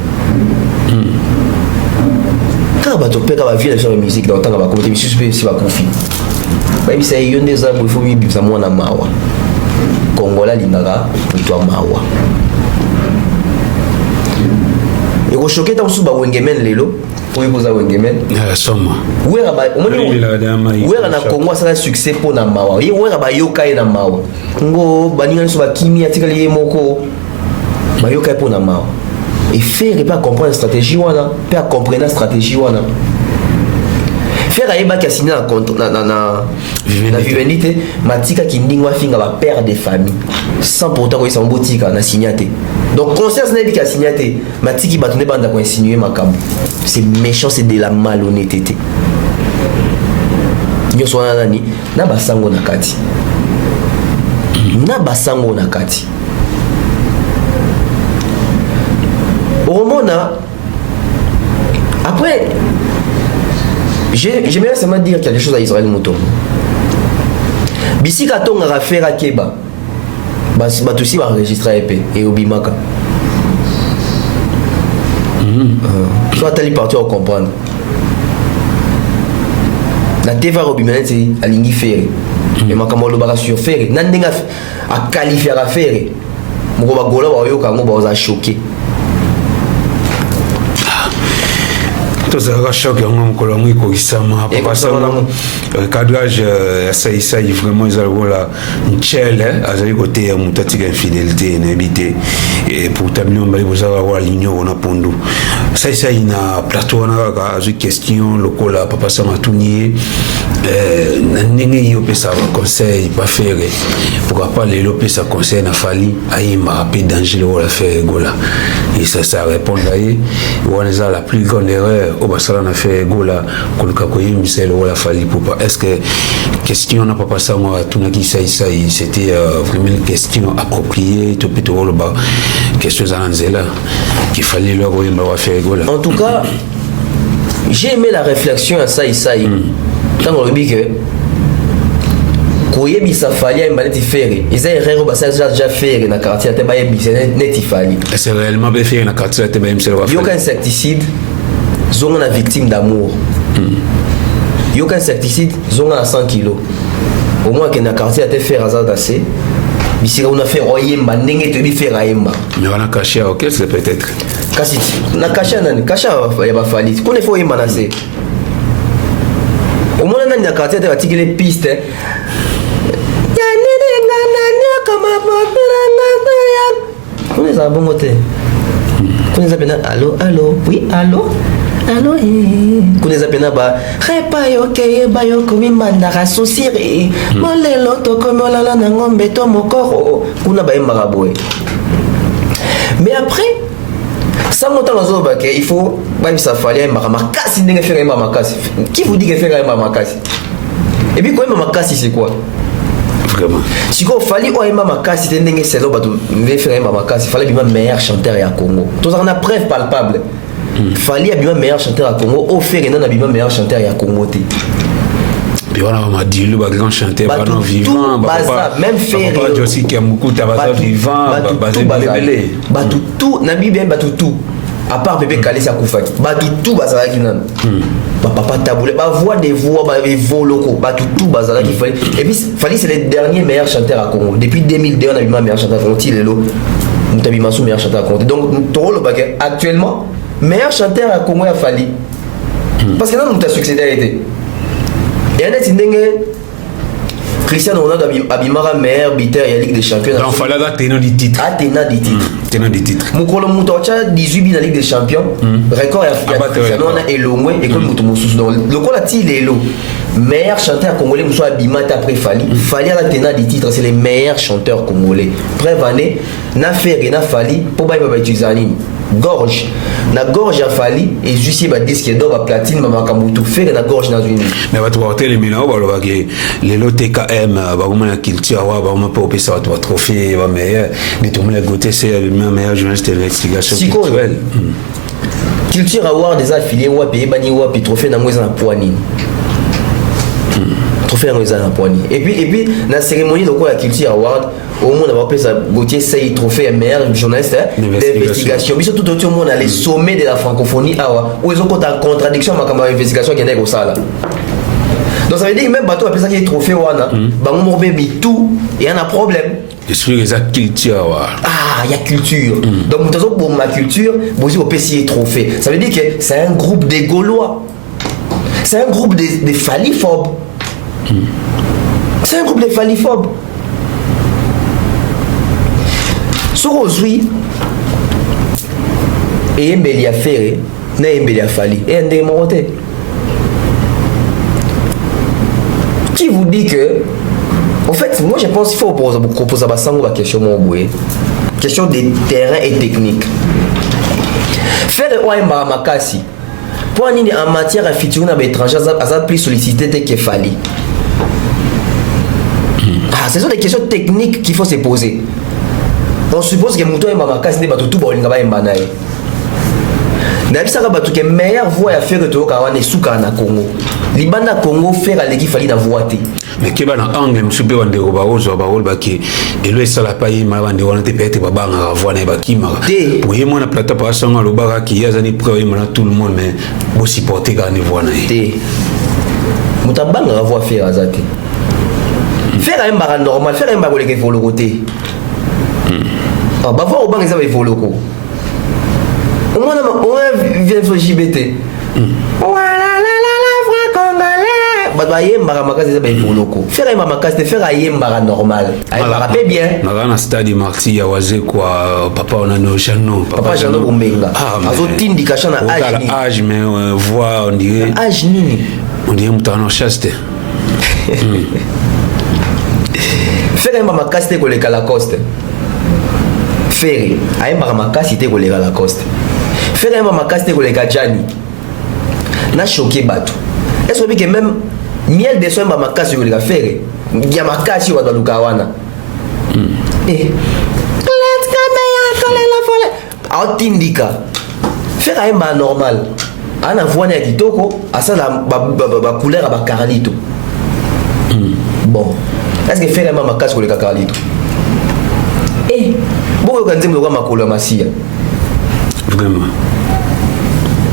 Quand on peut avoir vu la musique dans le temps, on va commenter, mais si je vais confier. Même si il y a des arbres, il faut vivre ça moi na mawa. Congola lingara, toi mawa. Et au choqué tant sous ba wengemen lelo. Pour y poser wengemen. Ah somme. Ouais ba ouais na Congo ça a succès pour na mawa. Et ouais ba yokai na mawa. Ngo baninga so ba kimi atikali ye moko. Ba yokai pour na mawa. Et faire pas comprendre stratégie wana, pas comprendre stratégie wana. Faire Fer ayeba qui a signé na vivendité matika ki ndingwa finga ba père de famille sans pourtant ko sambotika na signaté. Donc concert n'est qui a signaté matiki batone banda ko insinuer makambo. C'est méchant, c'est de la malhonnêteté. Nyoso na nani na basango na kati. Na basango na kati. Romona après j'aimerais seulement dire quelque chose à Israël Mouton. Bisika tonga rafera keba. Bas batusi ba enregistrer EP et obimaka. Soit tali partout à comprendre. La TV Robimaneti alingi ferry. Et makamolo baka sur ferry. Nandinga a qualifier à ferry. Moko ba gola ba yoka ngo ba za choqué. tozalaka choc yango mokolo yango ekokisama papasana cadrage ya saisai vraiment eza lokola nchele azali koteya moto atika infidélité nayebi te pourtant bino bali bozalaka kola ligne wana pondu saisai na plateau wana kaka azwi question lokola papasana atuni ye na ndenge ye opesaka conseil bafere pourquoi pas lelo opesa conseil na fali ayembaka mpe danger lokola faire egola et ça répondre à ye wana eza la plus grande erreur au basala na fait egola koluka koyembisa lokola fali poupa est-ce que question na papa sango atunaki saisai c'était vraiment une question appropriée to pe toloba question za na nzela qu'il fallait leur koyemba wa faire egola. En tout cas j'ai aimé la réflexion à saisai tant on le dit que koyebisa fali ayemba neti fere eza erreur basala déjà fere na quartier te bayebisa neti fali c'est réellement bien fait na quartier te bayebisa wa fali. Yoka insecticide zonga na victime d'amour yoka insecticide zonga na 100 kg au moins que na quartier te faire hasard assez bisika on a fait oyemba ndenge te bi faire ayemba mais on a caché OK c'est peut-être kasi na caché nani caché ya ba fali qu'on faut oyemba na c'est au moins nani na quartier te batiki les pistes on les a bon côté on les a bien allô oui allô on les a bien ba repa yo ke ba yo komi mandara sosiri molelo to komi olala na ngombe to mokoro kuna ba yemba boy mais après ça monte dans zoba que il faut ba bisa fali yemba makasi ndenge faire yemba makasi qui vous dit que faire yemba makasi et puis quoi yemba makasi c'est quoi vraiment si quoi fallait oyemba makasi te ndenge selo bato ne faire yemba makasi fallait bien meilleur chanteur ya Congo tous on a preuve palpable fallait bien meilleur chanteur à Congo offert na bien meilleur chanteur ya Congo te puis on a dit le grand chanteur pas non vivant même faire pas aussi qui a beaucoup tabac vivant ba tout na bien ba tout à part bébé Kalé sa koufaki ba tout bazala ki nan ba papa taboulé ba voix des voix ba voloko ba tout bazala qui fallait et puis fallait c'est le dernier meilleur chanteur à Congo depuis 2002 on a eu meilleur chanteur à Congo Tilelo Mutabi Mansou meilleur chanteur à Congo donc Toro le baguette actuellement meilleur chanteur à Congo a fallu parce que là nous t'a succédé a été et on est ndenge Cristiano Ronaldo abimara meilleur buteur ya Ligue des Champions donc fallait la tenant du titre tenant du titre mukolo mutocha 18 buts dans Ligue des Champions record ya Cristiano na elongwe et comme muto mususu donc le kola ti lelo meilleur chanteur congolais muso abimata après fallait la tenant du titre c'est les meilleurs chanteurs congolais preuve année na faire na fali pour ba utiliser gorge na gorge a fali et juste ba disque d'or ba platine ba makambutu faire na gorge na une mais va trouver les minao ba lo ba ke les TKM ba comme la culture wa ba on peut opérer ba trophée ba meilleur mais tout le monde goûter c'est le meilleur journaliste de l'explication culturelle culture award des affiliés wa pays bani wa puis trophée na moza na poignée trophée na moza na poignée et puis la cérémonie de quoi la culture award au monde avoir appelé ça Gauthier Sey trophée meilleur journaliste d'investigation puis surtout tout le monde a les sommets de la francophonie où ils ont en contradiction avec ma investigation qui est au sala donc ça veut dire que même bateau appelé ça qui est trophée wana bango mo baby tout et y a un problème je suis exact culture il y a culture donc nous pour ma culture vous aussi au PC trophée ça veut dire que c'est un groupe des Gaulois c'est un groupe des phalliphobes c'est un groupe de phalliphobes Sorozui et Embeli a Ferré, n'a Embeli a Fali, et un des Moroté. dit que, en fait, moi je pense qu'il faut proposer la question question de terrain et technique. Faire un makasi. Pour en matière de featuring avec l'étranger, ça a plus sollicité qu'il fallait. Ce sont des questions techniques qu'il faut se poser. On suppose que Mouton et Mamakasi n'est pas tout bon, il n'y a pas de banaï. N'abisaka batu ke meilleure voie à faire que tu as suka na Congo. Libanda Congo faire aller qu'il fallait la voie. Mais que bana angle msupe wande ko baozo baol baki elo esala pa yima wande wana te pete babanga voie na bakima. Pour yemo na plata pa sanga lo baka ki yazani pro yima na tout le monde mais bo supporter ka ne voie na. Te. Mutabanga voie faire azati. Faire un bar normal, faire un bar avec les vols côté. Ah bah voir au banc ils avaient volé ko. Au moins on vient sur JBT. Voilà la vrai congolais. Bah yé mbara makasi ils avaient volé ko. Faire un makasi faire un yé mbara normal. Ay mbara paie bien. Na gana stade Marti ya waze quoi papa on a no Jano. Papa Jano Ombenga. Azo tindi kasha na âge ni. Âge mais voix on dirait. Âge ni. On dirait mutano chaste. Faire un makasi te koleka la coste. Faire un makasi te koleka la coste. Faire un makasi te koleka Jani. Na choqué batu. Est-ce que même miel de soin makasi koleka faire. Ya makasi wa daluka wana. Eh. Let's go me la folle. Autindika. Faire un normal. Ana voix na kitoko, asa la ba couleur ba Carlito. Bon. Est-ce que faire un makasi pour le Carlito? Eh, bon, quand tu me vois ma couleur massia. Vraiment.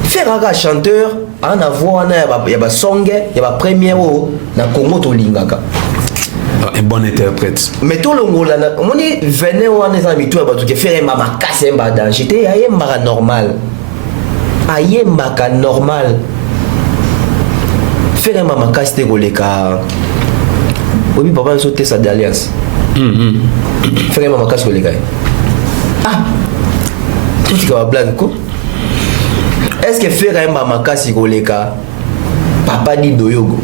Faire un chanteur, en avoir il y a song, il y a première na Congo to lingaka. Un bon interprète. Mais tout le monde là, on dit venez on est amis toi ba tu faire un makasi un danger, c'était un normal. Aïe maka normal. Faire un makasi te koleka. Oui, papa a sauté sa d'alliance. Faire ma casse les gars. Ah, tout ce qui va blague quoi. Est-ce que faire un ma casse les gars? Papa dit doyogo.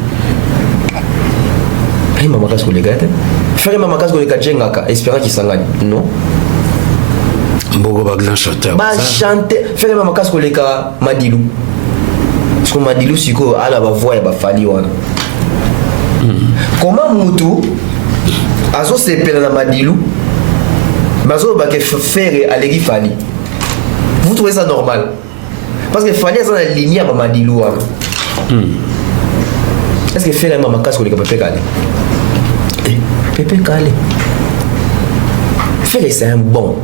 Hey, ma casse les gars. Faire ma casse les gars, Jengaka, espérant qu'il s'engage. Non. Mbogo ba grand chanteur. Ba chanter, faire ma casse les gars, Madilou. Parce que Madilou siko ala ba voix ba fali wana. Comment Moutou azo sepela na Madilou bazo ba ke faire alegi fali. Vous trouvez ça normal? Parce que fali ça na ligne à Madilou. Est-ce que faire un makas ko le Pepe Kale? Pepe Kale. Faire c'est un bon.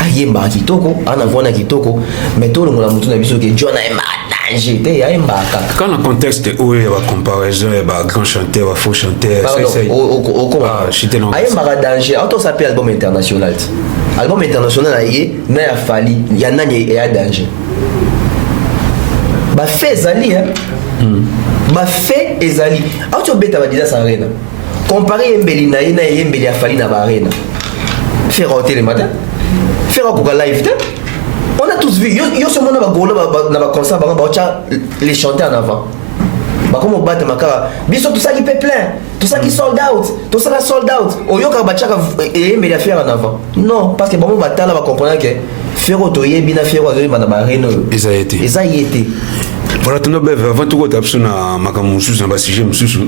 Ayemba kitoko, ana vona kitoko, mais tout le monde Moutou na biso ke John Ayemba. Quand le contexte où il y a une comparaison, il y a un grand chanteur, un faux chanteur, c'est un danger. On s'appelle album international. Album international, il y a fallu, il y a un danger. Bah fait Zali, bah fait Zali. On tu bête à dire ça arena. Comparer Mbelina, il y a Mbeli a fallu dans l'arena. Faire rôter le matin, faire un live. On a tous vu, yo ce monde va concert, les chanter en avant. Comme on bat makara, biso tout ça qui peut plein, tout ça qui sold out, tout ça qui sold out. Au yo ka batchaka et mais la faire en avant. Non, parce que bon batala va comprendre que faire otoyer bina faire ozo bana bareno. Ils a été. Ils a été. Voilà, tu n'as avant tout cas na makamusu na basije mususu.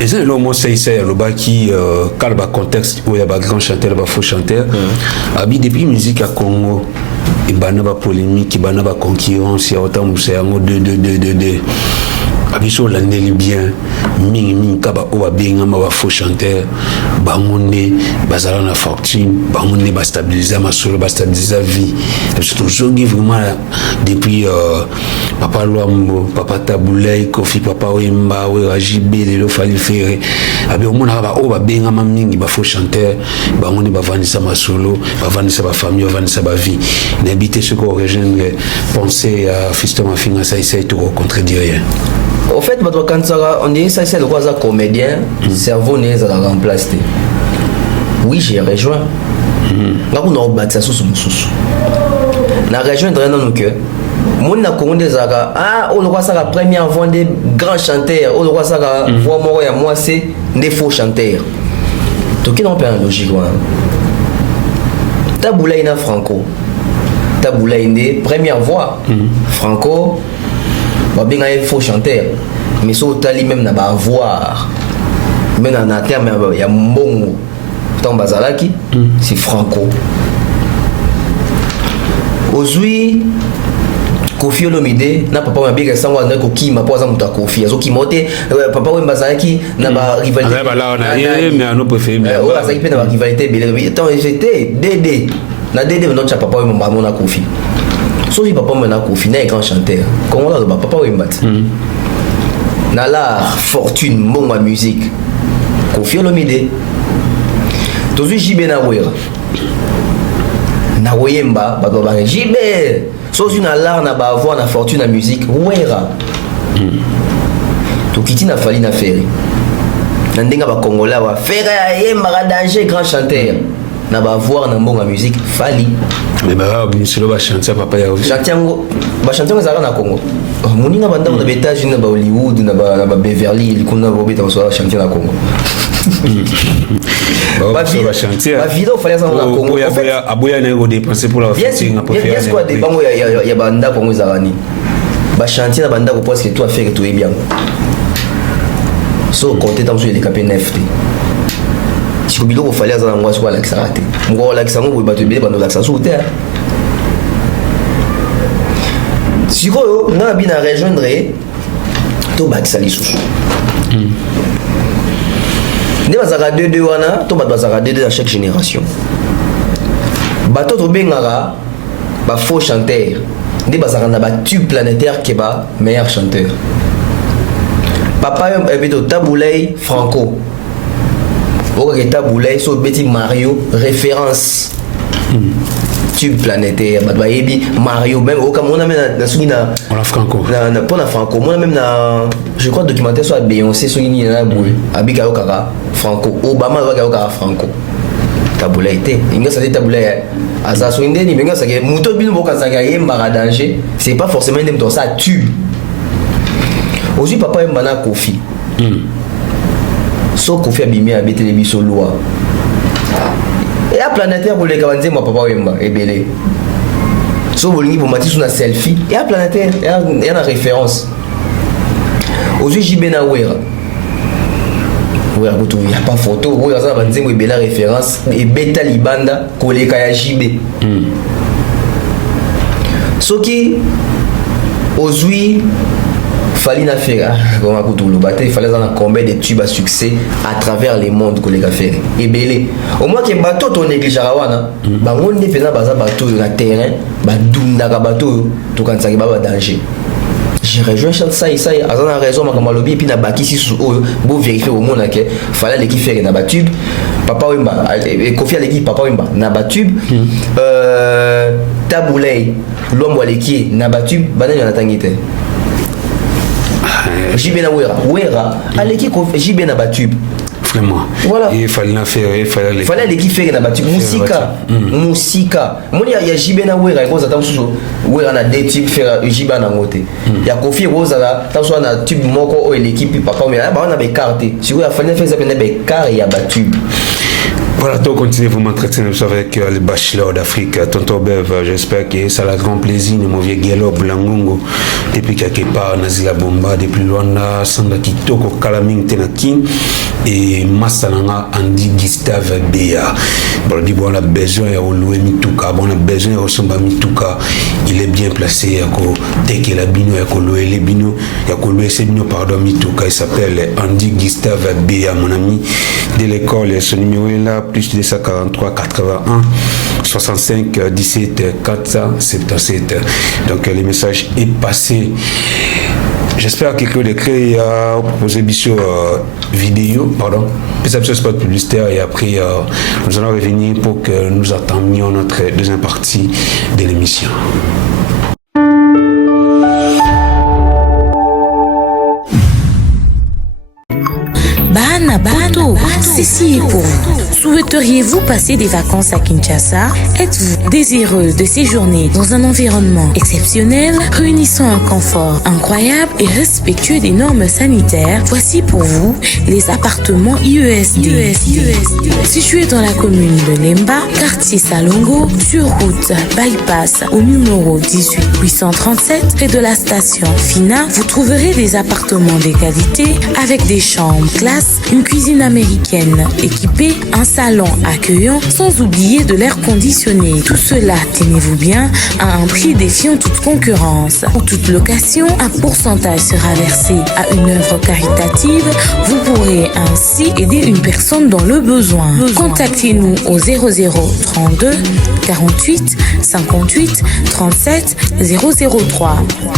Et ça le mot c'est le bas qui calme contexte où il y a ba grand chanteur, ba faux chanteur. Abi depuis musique à Congo. Et bana ba polémique, bana ba concurrence, il y a autant musa yango de abiso landeli bien mingi kaba o babenga ma ba faux chanteur bangonde bazala na fortune bangonde ba stabiliser ma solo ba stabiliser vie surtout jongi vraiment depuis papa Luambo papa Tabulei Kofi papa Wemba we Rajibe le fali faire abi o mona ba o babenga ma mingi ba faux chanteur bangonde ba vanisa ma solo ba vanisa ba famille ba vanisa ba vie n'habiter ce qu'on rejoindre penser à fiston ma finga ça essaie de contredire rien. Au fait, quand on dit ça, c'est le quoi ça comédien, cerveau n'est pas remplacé. Oui, j'ai rejoint. Là, on a bâti ça sous son sous. La région est dans nos cœurs. Mon na Congo des Aga, on le voit ça la première voix des grands chanteurs, on le voit ça la voix moi et moi c'est des faux chanteurs. Donc qui n'ont pas une logique quoi. Taboula ina Franco. Taboula ina première voix. Franco ba bien un faux chanteur. Mais so tali même na ba avoir. Même en terme il y a mbongo. Tant bazalaki c'est Franco. Aujourd'hui Kofi Olomide na papa wa biga sangwa na ko kima poza muta Kofi azo kimote papa wa mbazalaki na ba rivalité ah ba là on a mais on préféré mais on a ça na rivalité belé tant j'étais Dédé na Dédé non cha papa wa mbamo na Kofi so si papa na Kofi na grand chanteur comment là papa wa mbat na l'art fortune mbongo musique Kofi Olomide tozu jibe na wera na woyemba ba do ba jibe so une l'art na ba avoir na fortune na musique wera to kiti na fali na faire na ndenga ba congolais wa faire ya yemba ka danger grand chanteur na ba avoir na mbonga musique fali mais bah bien sûr ba chanter papa ya chantiango ba chantiango za na Congo moninga banda na États-Unis na ba Hollywood na ba Beverly Hills kuna bo beta so chanter na Congo ba chanter ba vidéo fallait ça na Congo aboya na go dépenser pour la fête na préféré est-ce quoi des bango ya banda Congo zarani ba chanter na banda ko parce que tout a fait que tout est bien so côté dans les capé neft si ko bilo ko fallait ça na ngwa so la xarate ngo la xango bo ba te bele bando la xanso terre si ko na bina rejoindre to ba tsali susu ne bazaka 2 wana to bazaka 2 dans chaque génération bato to bengara ba faux chanteur ne bazaka na ba tube planétaire qui ba meilleur chanteur papa ebito Taboulay Franco oka ke Taboulay so beti Mario référence tube planétaire ba yebi Mario même oka mona même na sugina on Franco na pour la Franco mona même na je crois documentaire soit Beyoncé sugini na boule abika okaka Franco Obama va okaka Franco Taboulay té inga ça Taboulay asa so indeni benga ça ke muto bino boka ça ke yemba danger c'est pas forcément indem dans ça tube aujourd'hui papa yemba na Kofi so Kofi abimi abete le biso loi et à planétaire pour les cavandiers moi papa wemba ebele so bolingi pour matisse na selfie et à planétaire il y a une référence aujourd'hui JB na wera kutu il y a pas photo wera ça va nzembo ebela référence et beta libanda koleka ya JB soki aujourd'hui fallait na faire comme à couteau le battre il fallait dans combien de tubes à succès à travers les mondes que les gars faire et belé au moins que bateau ton néglige wana bango ne faisant baza bateau na terrain ba dunda ka bateau to kan saki ba danger j'ai rejoint ça azana raison ma kamalobi puis na baki si sous bo vérifier au monde que fallait l'équipe faire na ba tube papa wemba Kofi à l'équipe papa wemba na ba tube Taboulay l'homme à l'équipe na ba tube banana na tangite JB na wera à l'équipe JB na batube vraiment voilà il fallait la faire il fallait l'équipe faire na batube musika moni ya JB na wera ko za tamsuso wera na deux types faire JB na ngote ya Kofi roza la tamso na tube moko o l'équipe papa mais ba on a be carte si vous fallait faire ça be car ya batube. Voilà, donc continuez vous m'entretenir avec les bachelors d'Afrique. Tonton Bev, j'espère que ça a grand plaisir. Mon vieux Guélo Blangongo, depuis quelque part, Nazila Bomba, depuis loin, Sanda Kitoko, Kalaming Tenakin et Massananga Andy Gustave Béa. Bon, on a besoin de louer Mituka, on a besoin de ressembler Mituka. Il est bien placé à Teke la Bino, à louer les Bino, à louer ses Bino, pardon, Mituka. Il s'appelle Andy Gustave Béa, mon ami de l'école. Son numéro est là. Plus 243 81 65 17 477. Donc le message est passé. J'espère que quelqu'un de créé a proposé Bissot vidéo, pardon, perception spot publicitaire et après nous allons revenir pour que nous attendions notre deuxième partie de l'émission. Bana Poto, Ceci est pour vous. Souhaiteriez-vous passer des vacances à Kinshasa? Êtes-vous désireux de séjourner dans un environnement exceptionnel, réunissant un confort incroyable et respectueux des normes sanitaires? Voici pour vous les appartements IESD. Situés dans la commune de Lemba, quartier Salongo, sur route Bypass au numéro 18837, près de la station Fina, vous trouverez des appartements de qualité avec des chambres classe, une cuisine américaine équipée, un salon accueillant, sans oublier de l'air conditionné. Tout cela, tenez-vous bien, à un prix défiant toute concurrence. Pour toute location, un pourcentage sera versé à une œuvre caritative. Vous pourrez ainsi aider une personne dans le besoin. Contactez-nous au 0032 48 58 37 003.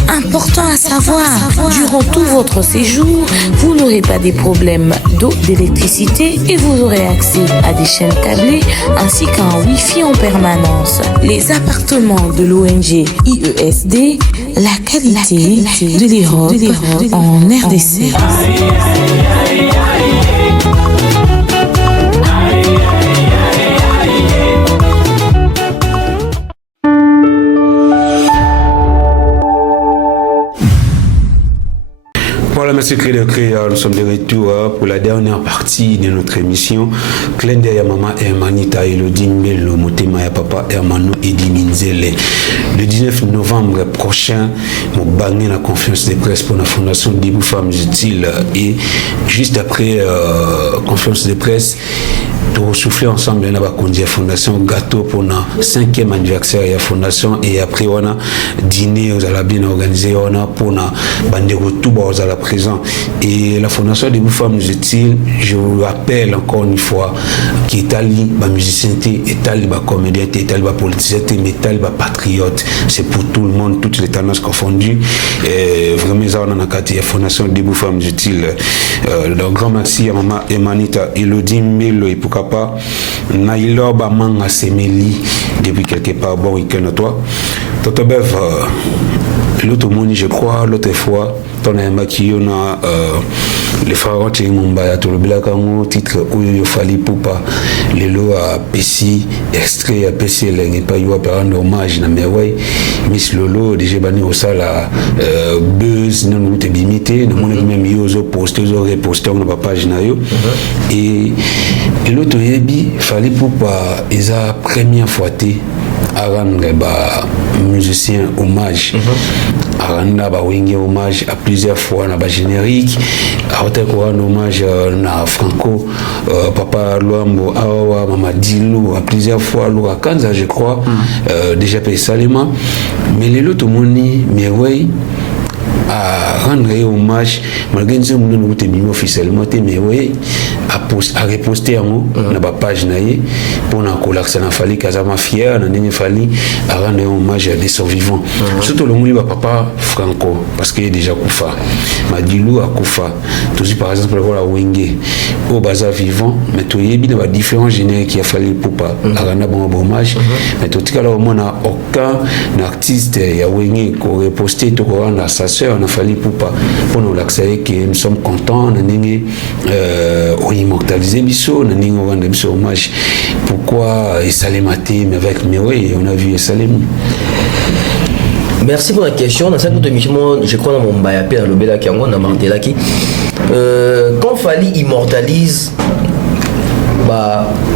Important à savoir, durant tout votre séjour, vous n'aurez pas des problèmes d'eau, d'électricité et vous aurez accès à des chaînes câblées ainsi qu'à un Wi-Fi en permanence. Les appartements de l'ONG IESD, la qualité de l'Europe en RDC. Voilà, merci Créa. Nous sommes de retour pour la dernière partie de notre émission. Clin d'œil à maman Hermanita Elodie Mbelo, Motema ya papa Hermano Edi Minzele. Le 19 novembre prochain, nous bangons la conférence de presse pour la fondation Debout Femmes Utiles. Et juste après conférence de presse, pour souffler ensemble, on a conduit la fondation gâteau pour notre 5e anniversaire de la fondation. Et après, on a dîner, on a bien organisé, on a pour notre bandero tout bas, on a présent. Et la fondation Debout Femmes Utiles, je vous rappelle encore une fois, qui est ali, musicien, est ali, comédien, est ali, politicien, mais est ali, patriote. C'est pour tout le monde, toutes les tendances confondues. Et vraiment, ça, on a la fondation Debout Femmes Utiles. Donc, grand merci à maman Emanita Elodie Mbelo et pourquoi pas Naïlo Bamanga Semeli depuis quelque part. Bon week-end à toi. Toto Bev, l'autre monde, je crois, l'autre fois, ton aimé qui on a les pharaons qui Mumbai, tout le Bilakango, titre où il fallait pour pas les lots à Pessi, extrait à Pessi, et pas y avoir un hommage, mais ouais, Miss Lolo, déjà banni au salle à Buzz, non, nous t'es limité, nous on même yo posté, yo reposté, on n'a pas page naio, et l'autre yebi, fallait pour pas, ils a première fois à rendre musicien hommage à rendre hommage à plusieurs fois dans le générique à rendre hommage à Franco Papa Luambo Awa Mama Dilou à plusieurs fois à Kanza je crois déjà payé Salima mais les autres moni mais oui à rendre hommage malgré que nous nous avons officiellement mais oui à reposter en haut na ba page naie pour na collaxer na fali kazama fier na nini fali à rendre hommage à des survivants surtout le muli papa Franco parce qu'il est déjà kufa Madilou a kufa tous par exemple voilà Wenge au bazar vivant mais tout yebi na ba différents génériques qui a fallu pour pas à rendre bon hommage mais tout cas là au moins na aucun artiste ya Wenge ko reposter to ko rendre sa sœur on a fallu pour nous l'accès que nous sommes contents on immortaliser biso on rendre biso hommage pourquoi et Salématé mais avec mais oui on a vu Salem. Merci pour la question. Dans cette émission, je crois dans mon bayapé dans le Bela qui on a martelé là qui quand fallait immortalise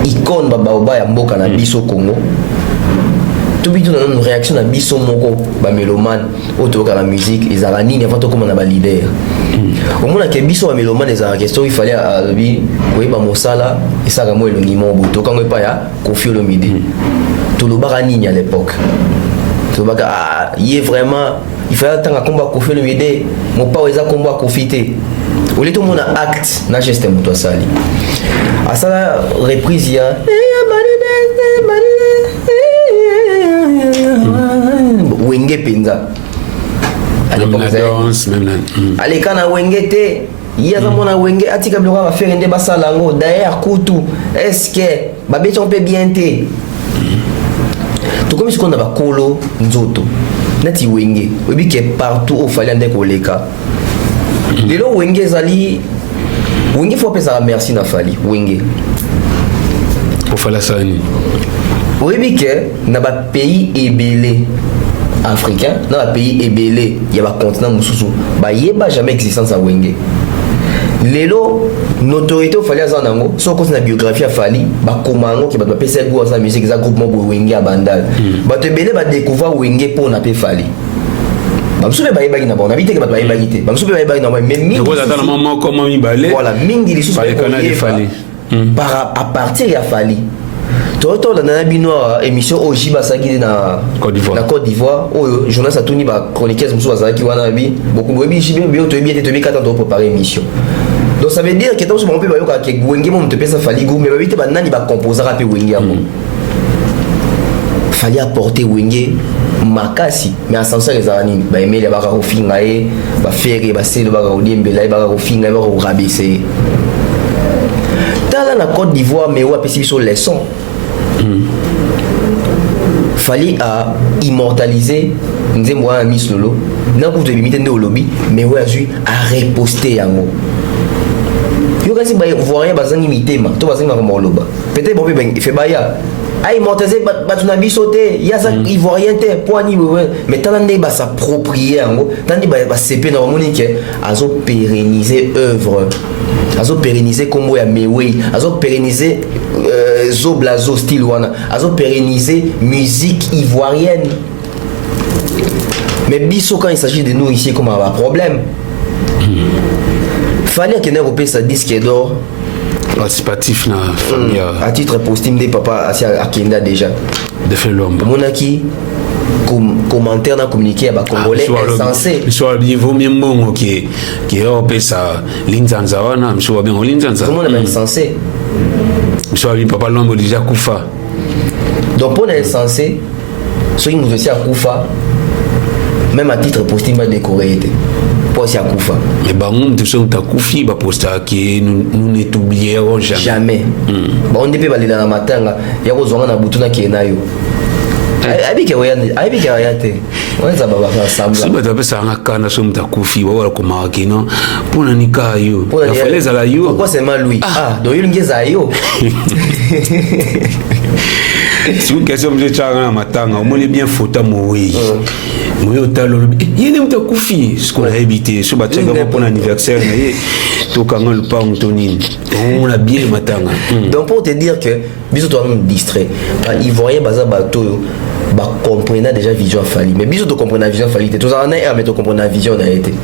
icône baoba ya mboka na biso Congo. Tout bito dans une réaction à biso moko ba mélomane autour de la musique ils a nini avant tout comme on a leader au moins que biso ba mélomane ils a question il fallait oui ba mosala et ça vraiment le nimo boto quand pas ya Koffi Olomide tout le baranini à l'époque tout le baga il est vraiment il fallait tant combat Koffi Olomide mon pas ils a combat Koffi té au lieu tout monde acte na geste moto sali à ça reprise il y a Wenge Penza à l'époque allez quand na Wenge te yaka mona Wenge atika bloka va faire ende basalango d'ailleurs kutu est-ce que babeti on peut bien te tout comme ce qu'on a ba kolo nzoto nati Wenge obi que partout au fallait ande koleka lelo Wenge zali Wenge faut appeler ça merci na Fali Wenge pour faire la sani oui que na ba pays ébélé africain na ba pays ébélé il y a ba continent mususu ba yeba jamais existence à Wenge lelo notoriété au Fali azanango so ko na biographie à Fali ba komango ki ba pesa go sa musique za groupement bo Wenge a bandal ba te belé ba découvrir Wenge pour na pe Fali bamsube bayebaki na bon habité que ba bayebaki te bamsube bayebaki na mais mingi ko data na maman comme mi balé voilà mingi les sous Fali par à partir ya Fali toto la nana bino émission oji basaki na Côte d'Ivoire oyo journaliste atuni ba chroniqueuse musu bazaki wana bi beaucoup boyebi jibe bi to bi te bi kata to préparer émission donc ça veut dire que tant que mon pe bayoka ke Wenge mo te pesa Fali go mais babité ba nani ba composer pe Wenge yango Fali apporter Wenge makasi mais ascenseur ezala nini ba emeli baka kofinga ye ba fere ba selo baka odembela ye baka kofinga ye baka korabese tala na Côte d'Ivoire mais wa pesi biso leçon Fali a immortalisé nzembo wana Miss Lolo na kutu ebimite nde olobi mais wa azui a reposter yango yo kasi ba voyant bazangi mitema to bazangi makama oloba peut-être bon ben fait baya a immortalisé batuna biso te ya za ivoirien te poani mais tala nde ba s'approprier yango tandi ba sepe na monique azo pérenniser œuvre azo pérenniser kombo ya Mewe azo pérenniser Zoblazo style wana azo pérenniser musique ivoirienne mais biso quand il s'agit de nous ici comme un problème fallait qu'il ait sa disque d'or participatif na famille à titre posthume des papa à Kenda déjà de fait l'homme monaki commentaire na communiqué à congolais insensé soit bien vaut mieux mon qui est ça l'inzanza wana soit bien l'inzanza tout le monde est insensé soit bien papa l'homme déjà kufa donc pour les insensé ceux qui nous aussi à kufa même à titre posthume va décorer pour aussi à kufa mais bangum de son ta kufi ba posta qui nous ne t'oublierons jamais bon on peut aller dans la matanga ya kozonga na butuna qui na yo abike wayate wanza baba fa sambla siba tape sanga kana so mtakufi wala ko makino pona nika yo ya feleza la yo pourquoi c'est mal lui donc il ngeza yo si vous question de changa na matanga on est bien fota moui moyo talo yene mtakufi ce qu'on a habité so ba tsenga pour anniversaire na to kanga le pa Antonine on a bien matanga donc pour te dire que biso toi même distrait ivoirien baza bato ba comprendre déjà vision Fali mais biso to comprendre la vision Fali tout ça on a mais to comprendre la vision on a été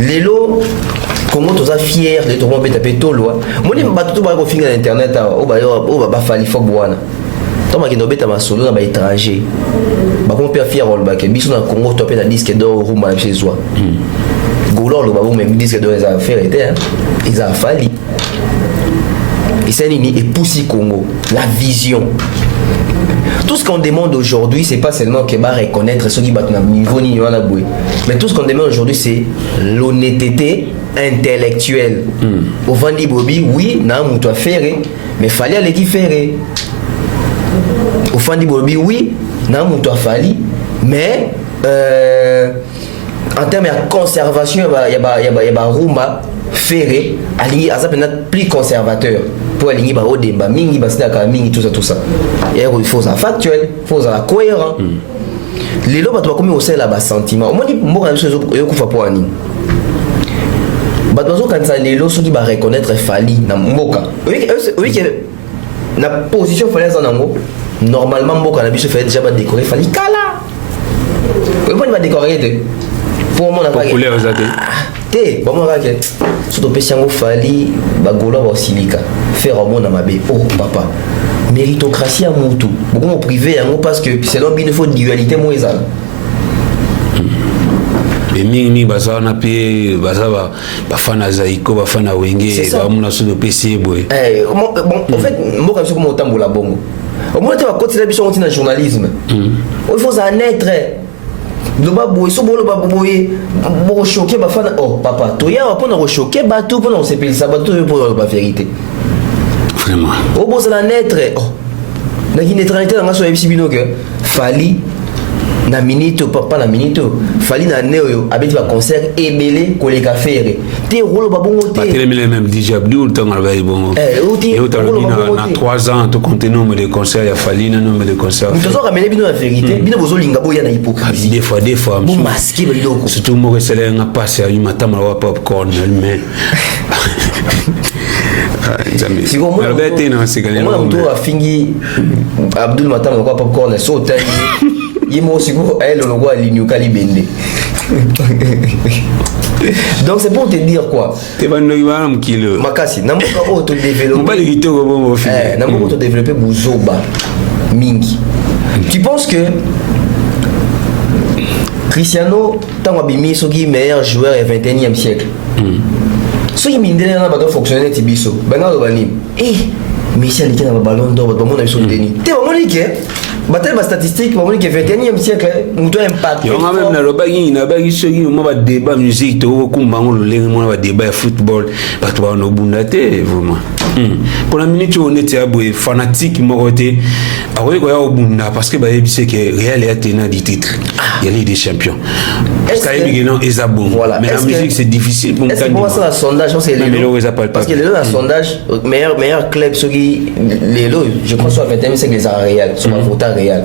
lelo comment tu es fier de ton bon taper tolo moni bato to ba ko finga internet o ba Fali fo bwana to ma kino beta masolo na ba étranger ba ko pe fier on ba ke biso na Congo to pe na disque d'or rumba chez soi golor lo ba bo même disque d'or ça faire était ils a Fali et c'est nini et poussi Congo la vision. Tout ce qu'on demande aujourd'hui, c'est pas seulement que va reconnaître ceux qui battent dans le niveau ni la bouée. Mais tout ce qu'on demande aujourd'hui, c'est l'honnêteté intellectuelle. Au Vandi Bobi, oui, n'a moutoua ferré, mais fallait aller qui ferré. Au Vandi Bobi, oui, n'a moutoua fali, mais en termes de conservation, il y a rumba ferré, aligné à ça peut-être plus conservateur. Pour aligner ba odemba mingi basaka mingi tout ça et il faut ça factuel faut ça cohérent les lois tu vas comme au sein là bas sentiment au moins dit mboka na biso yo kufa po ani bato quand ça les lois ceux qui va reconnaître Fali na mboka oui que na position Fali za nango normalement mboka na biso fait déjà ba décorer Fali kala oui pas va décorer pour moi na pas couleur za te bon moi que surtout pesiango Fali bagola ba silika faire au monde mabe oh papa méritocratie à mutu beaucoup privé yango parce que c'est là il faut dualité moi ezala et mingi baza na pe baza ba fana zaiko ba fana wenge ba muna so de PC boy bon en fait moi comme ça comme otambola bongo au moins tu vas continuer biso on journalisme il faut ça naître le babou so bolo babou bo choquer ba fana oh papa to ya pour na choquer ba tout pour na se payer ça ba tout pour la vérité vraiment au beau ça naître oh na qui neutralité dans so ebisi bino que Fali na minute pas na minute fali na neo abeti ba concert ebele ko les faire te rolo babongo te télé même DJ Abdou le temps va bon et au temps na 3 ans tout compte nombre de concerts ya fali na nombre de concerts nous toujours ramener bino la vérité bino bozo linga boya na hypocrisie des fois bon masqué ba loko surtout mo resele nga passe à matama wa popcorn mais si on moi on a fini Abdul matama wa popcorn so taille yimo siko elle le roi ligno kalibende. Donc c'est pour te dire quoi? Te bando ibam kilo. Makasi na mboka auto développer. Mbali kitoko bombo fi. Na mboka auto développer buzoba mingi. Tu penses que Cristiano tant bimi soki meilleur joueur du 21e siècle. Soki mindele na ba fonctionner tibiso. Bana robani. Messi a liqué dans le ballon d'or, ba mona biso deni. Te ba monique batel ba statistique ba monique 21e siècle muto impact. Yo même na robagi na bagi soki mo ba débat musique to ko mbango lo lengi mo ba débat football ba to ba no bundate vraiment. Pour la minute on était aboué fanatique mo côté a ko ya obunda parce que ba yebise que Real est tenant du titre. Il y a des champions. Parce que non Ezabo. Mais la musique c'est difficile pour est-ce que moi ça sondage parce que parce que le sondage meilleur club soki les lots je pense soit 21e siècle les Real sur la vote Real.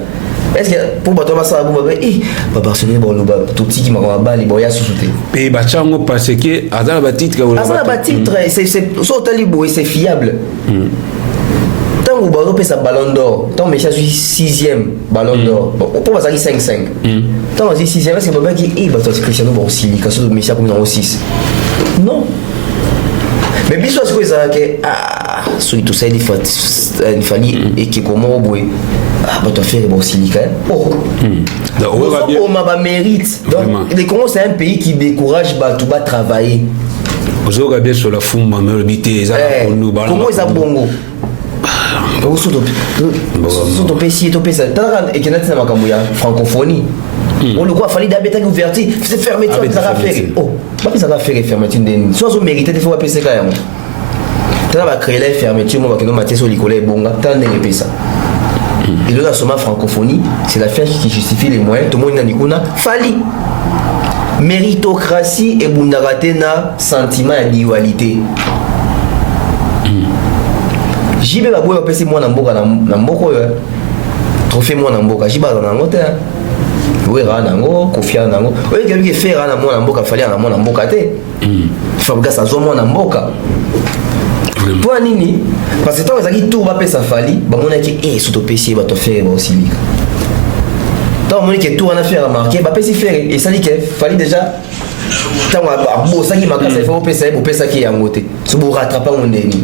Est-ce que pour battre ça ba Barcelone bon tout petit qui m'a balle boya sous-souté. Et ba chango parce que azala ba titre ba titre c'est so talibo c'est fiable. Tant que Ballon pèse sa ballon d'or, tant Messi a 6e ballon d'or. Pourquoi ça dit 5-5? Tant que 6e, est-ce que Baba dit Cristiano bon aussi, parce que Messi a comme numéro 6. Non. Mais bien sûr, c'est ça que tout ça il fallait et qui comment boué. Bah tu faire bon silica. Oh. On m'a mérite. Donc les Congo c'est un pays qui décourage bah tout bas travailler. Vous aurez bien sur la fumba mais le bité ça pour nous bah. Comment ça bongo? Surtout PC to PC tara et kenati na makambo ya francophonie. On le quoi fallait d'abeta ouverture, c'est fermeture ça va faire. Oh, pas ça va faire fermeture ndeni. Soit on mérite de faire PC quand même. Tara va créer la fermeture moi que no maté sur l'école bonga tant de pesa. Et là seulement francophonie, c'est la fête qui justifie les moyens. Tout le monde n'a ni kuna fali. Méritocratie et bundaratena sentiment d'égalité. Jibe ba boyo pesi mwana mboka na mboko yo trophée mwana mboka jiba na ngote we ra nango kofia nango we ke faire na mwana mboka fali na mwana mboka te fabuka sa zo mwana mboka pour nini parce que toi ezaki tout ba pesa fali ba mona ki surtout pesi ba to faire ba aussi lika tant moni que tout en affaire à marquer ba pesi faire et ça dit que fali déjà tant ba bo ça qui makasa faut pesa ki yangote so bo rattraper mon deni.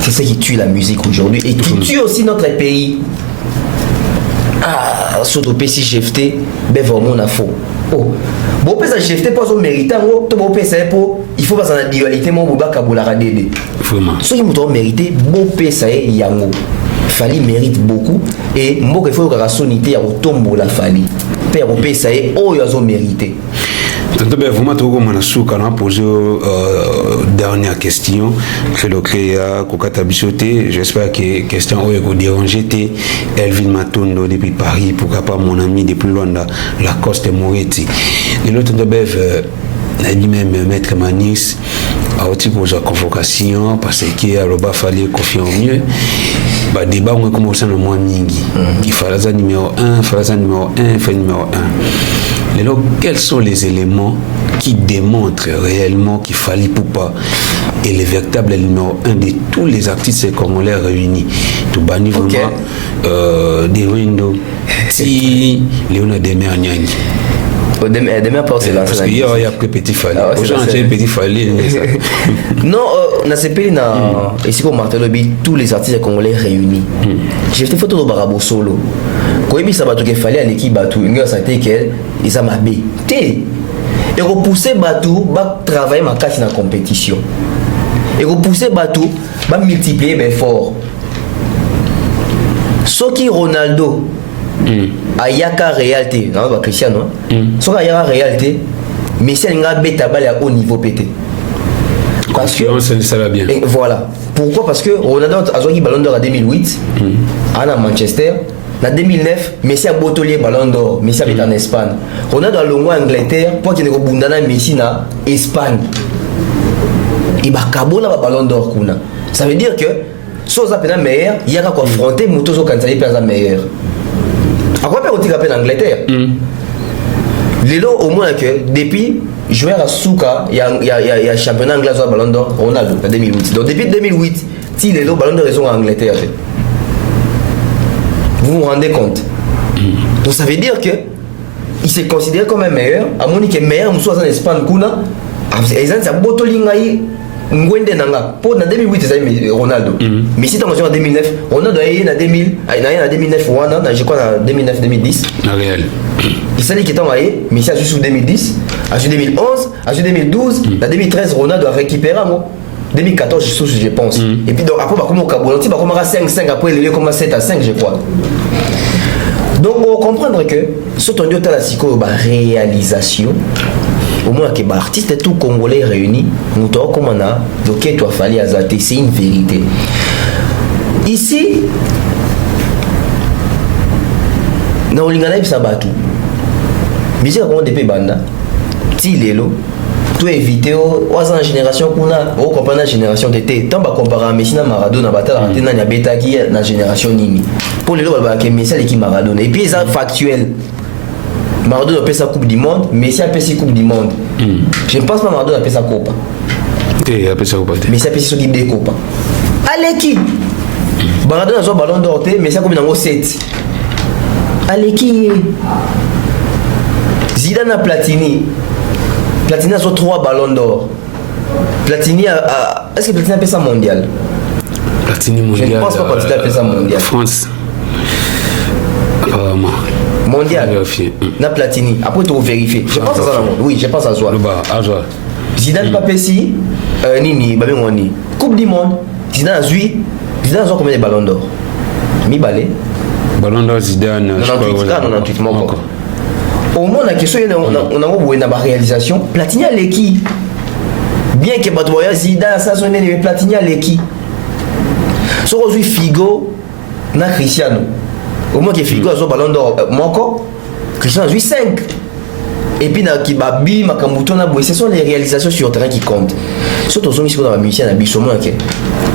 C'est ça qui tue la musique aujourd'hui et qui tue aussi notre pays. Surtout si GFT, ben vraiment on a faux. Oh, bon ça GFT pas au méritant, tout bon ça pour il faut pas en dualité mon boba kabolara dédé. Vraiment. Ceux qui m'ont mérité, bon ça est yango. Fali mérite beaucoup et moi il faut que la sonité à tombo la Fali. Père au ça est oh ils ont mérité. Tanto bem, vamos tocar uma suca na poser dernière question que le créa kokata bichoté. J'espère que question où est déranger té Elvin Matondo depuis Paris pourquoi pas mon ami depuis loin la Coste Moretti. Et l'autre tanto bem lui-même maître Manis a aussi posé convocation parce que Aloba fallait confier en mieux. Bah débat on commence à le moins mingi. Il fallait ça numéro 1, fallait ça numéro 1, fait numéro 1. Alors, quels sont les éléments qui démontrent réellement qu'il fallait Poupa et le véritable numéro 1 de tous les artistes congolais réunis? Tout bani vraiment des windows, si Léona Demer Nyani. Demain pas c'est là. Parce qu'il y a après Petit Fallé. Aujourd'hui, Petit Fallé. Non, on a CP et si on marque le but tous les artistes congolais réunis. J'ai fait photo de Barabo solo. Quand il ça va tout fallait à l'équipe Batou, il y a ça été qu'elle et ça m'a bé. Et repousser Batou, va travailler ma casse dans la compétition. Et repousser Batou, va multiplier ben fort. Ce qui Ronaldo ayaka réalité non ba Cristiano so ayaka réalité mais c'est un beta balle à haut niveau pété parce que ça va bien et voilà pourquoi parce que Ronaldo a joué ballon d'or en 2008 à Manchester en 2009, Messi a botolé Ballon d'Or. Messi est en Espagne. Ronaldo a longo Angleterre pour qu'il ne rebondana Messi na Espagne. Et bah Kabola va Ballon d'Or kuna. Ça veut dire que si on a meilleur, il y a qu'à confronter Moutozo quand il est meilleur. À quoi peut-on dire en Angleterre? Lélo au moins que depuis joueur à Souka, il y a championnat anglais au Ballon d'Or, Ronaldo en 2008. Donc depuis 2008, si Lélo Ballon d'Or raison en Angleterre. Vous vous rendez compte? Donc ça veut dire que il s'est considéré comme un meilleur. À mon avis, meilleur, nous sommes en Espagne, kuna. Exemple, ça botolingaï. Ngwende nanga. Pour en 2008, c'est Ronaldo. Mais si tu as en 2009, Ronaldo a eu en 2000, en 2009, je crois en 2009-2010. Réel. Il s'est dit qu'il est mais c'est juste en 2010, en 2011, en 2012, en 2013, Ronaldo a récupéré. 2014, je pense. Et puis donc, après, comme on a 5-5, après, il est comme 7-5, je crois. Donc, on va comprendre que, si on dit que la réalisation, au moins que les artistes et tout Congolais réunis, nous avons comme on a, donc tu as fallu azater, c'est une vérité. Ici, dans le Lingana, ça bat tout. Mais c'est comme des banda, si l'élo. Tout éviter aux générations qu'on a au compagnie la génération d'été tant va comparer à Messi na Maradona batala tena nya beta qui na génération nini pour les lois que Messi l'équipe Maradona et puis ça factuel Maradona a fait sa coupe du monde Messi a fait sa coupe du monde je ne pense pas Maradona a fait sa coupe et a fait sa coupe Messi a fait sa coupe de coupe à l'équipe Maradona a Ballon d'Or Messi a combien dans 7 à l'équipe Zidane a Platini Platini a 3 ballons d'or. Platini a. Est-ce que Platini a fait ça mondial? Platini mondial. Je ne pense pas que Platini a fait ça mondial. France. Mondial. Na Platini. Après, tu vas vérifier. Je pense à ça. Oui, je pense à ça. Zidane n'a pas fait si. Nini, Babengoni. Coupe du monde. Zidane a 8. Zidane a combien de ballons d'or? Mi balé. Ballon d'or Zidane. 98 mon corps. Au moins, la question, on a une réalisation. Platini à l'équipe. Bien que Batouaya Zidane, ça sonne les Platini à l'équipe. Si on a Figo, na Cristiano. Au moins que Figo a un ballon d'or. Moko, Cristiano a 5. Et puis, na Kibabi, Makamuto, ce sont les réalisations sur le terrain qui comptent. Surtout, si on a un musicien, on a Bissomon,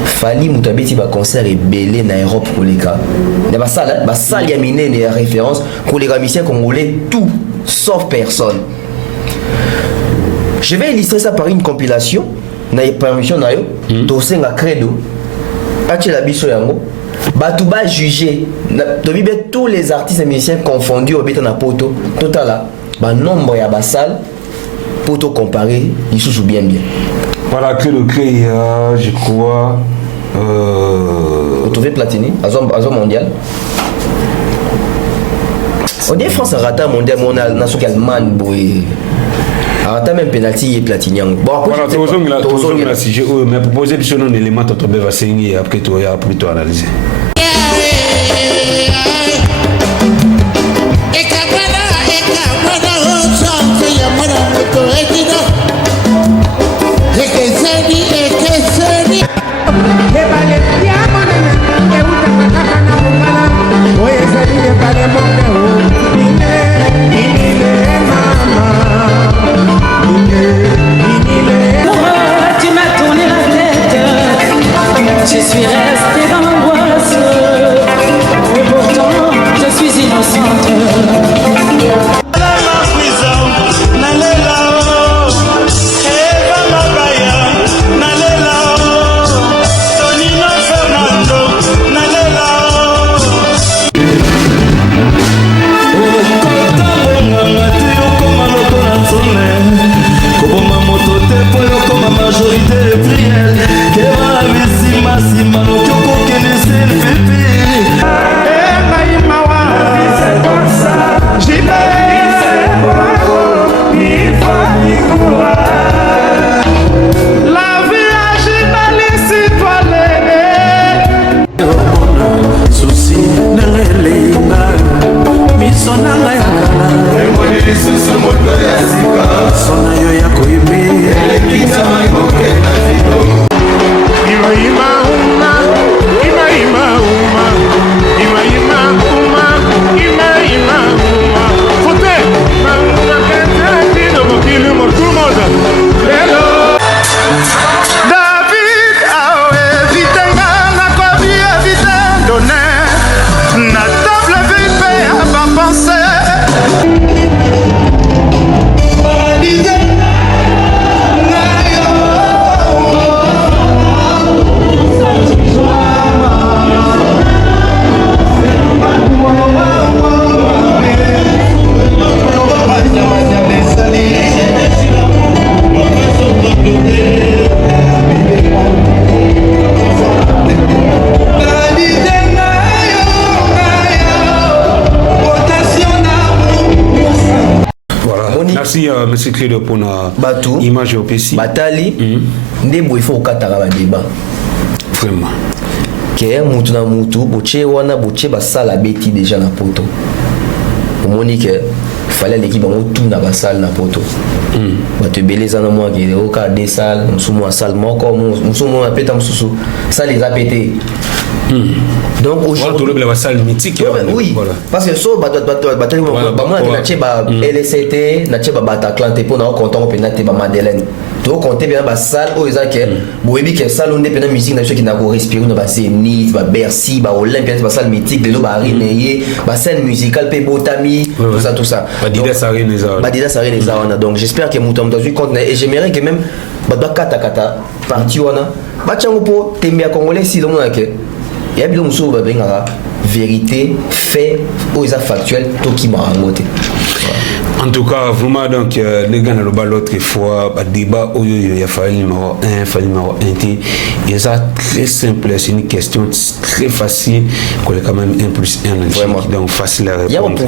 Fali Moutabeti va concert et belé en Europe pour les cas. Il y a ça, ça y a miné les références pour les musiciens congolais, tout sauf personne. Je vais illustrer ça par une compilation. Na permission na yo, tosenga credo. Ache la biso yango. Batuba jugé. Tous les artistes et musiciens confondus au bêta na poto. Total là, nombre ya basal pour te comparer, ils se jouent bien. Voilà que le créé, je crois. Vous trouvez Platini, Azon mondial. On dit France a raté un mondial, mais on a nation Allemagne, a raté même penalty et Platini. Bon, voilà, mais pour poser un élément, tu vas saigner après tu as plutôt analysé. Tu m'as tourné la tête, je suis restée dans l'angoisse. Merci monsieur Clédo pour la image au PC. Batali, ndebo il faut katara débat. Vraiment. Que mutu na mutu, boche wana boche basala beti déjà na poto. Monique fallait l'équipe en tout na basal na poto. Batu beleza na moi qui au cas des salles, musumu a salle moko, musumu a péta mususu. Ça les a pété. Donc aujourd'hui la salle mythique oui voilà. Parce que so batali moi na cheba LCT na cheba Bataclan te pona content penate ba Madeleine to compter bien ba salle o ezake boyebi ke salle onde pena musique na ceux qui na ko respirer na ba Zénith ba Bercy ba Olympia ba salle mythique de lo ba Rineye ba scène musicale pe Botami tout ça Badida Sarine les a donc j'espère que mutam dans compte et j'aimerais que même ba kata parti wana ba chango po tembia congolais si donc que il y a bien muso ba benga vérité fait aux factuel to qui m'a monté. En tout cas, vraiment, donc, les gars, l'autre fois, le débat, il y a fallu numéro 1, fallu numéro 1, et ça, très simple, c'est une question très facile, qu'on est quand même 1 plus 1, donc facile à répondre.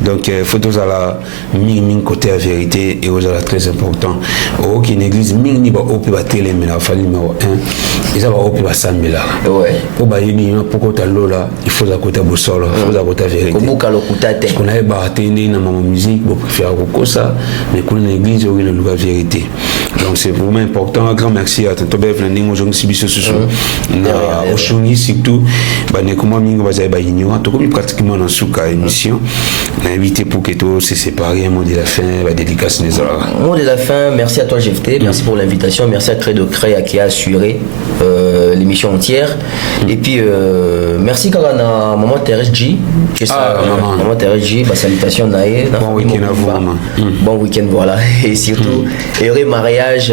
Donc, il faut tous à la mine côté la vérité, et aux la très important. Au qui n'existe, mine pas au plus télé, mais il fallu numéro 1, et ça va au plus 100 000 là. Pour bailler, pourquoi tu as l'eau là, il faut à côté de Boussole, il faut à côté de la vérité. Parce qu'on avait battu dans ma musique, faire ça, mais qu'on a l'église où il y a la vérité. Donc c'est vraiment important. Un grand merci à Tonton Bev, aujourd'hui Sibiso Soussou, au Choni surtout, comment mingo bazaï baïnyo, tout comme pratiquement dans souka émission, on a invité pour que tout se sépare. Un mot de la fin, dédicace les autres. Mot de la fin, merci à toi GFT, merci pour l'invitation, merci à Credo Créa qui a assuré l'émission entière, et puis merci quand on a maman Thérèse G, maman Thérèse G, salutation naïe. Bon week-end à vous. Bon week-end, voilà. Et surtout, heureux mariage.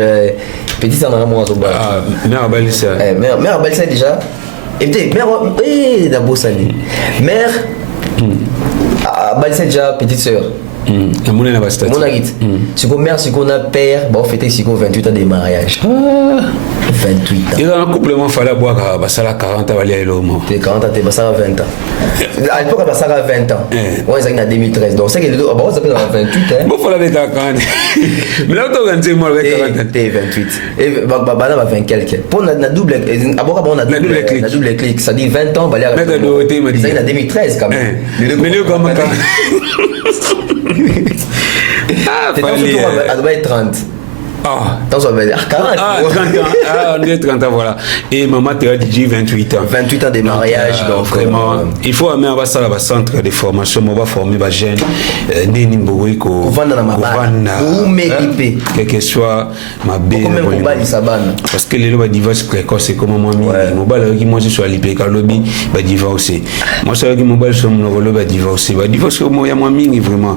Petit en amour à mère Balissa. Mère Balissa déjà. Et peut-être, mère. D'abord, salut. Mère. Balissa déjà, petite soeur. Mon agit. Si qu'on mère, si qu'on a père, bon, fêter si qu'on 28 ans de mariage. 28 ans. Il y a un complément, il fallait boire à Bassala 40 ans, à l'homme. 40 ans, c'est Bassala 20 ans. À l'époque, Bassala 20 ans. On est en 2013. Donc, c'est que les deux, on s'appelle 28 ans. Bon, il fallait être à 40. Mais là, on a moi avec 40 ans. T'es 28. Et Babana va 20 quelques. Pour la double, d'abord, on a double clic. Ça dit 20 ans, Balia. Mais c'est en 2013 quand même. Mais nous, comme ça. Ah, elle doit être 30. Ah, dans on va dire 40. Ah, 30 ans. Ah, on est 30 ans, voilà. Et maman Théa DJ, 28 ans. 28 ans de mariage. Donc, vraiment, il faut amener à ça, centre de formation, on va former les jeunes. Néni Mbouiko. On va dans ma balle. Ou m'équiper. Quel que soit ma belle. Parce que les lois divorce précoce, c'est comme moi, moi je suis à l'IPK lobby, bah divorcer. Moi, c'est que mon bal sur mon rôle, bah divorcer. Bah divorcer, moi, il y a moins mine, vraiment.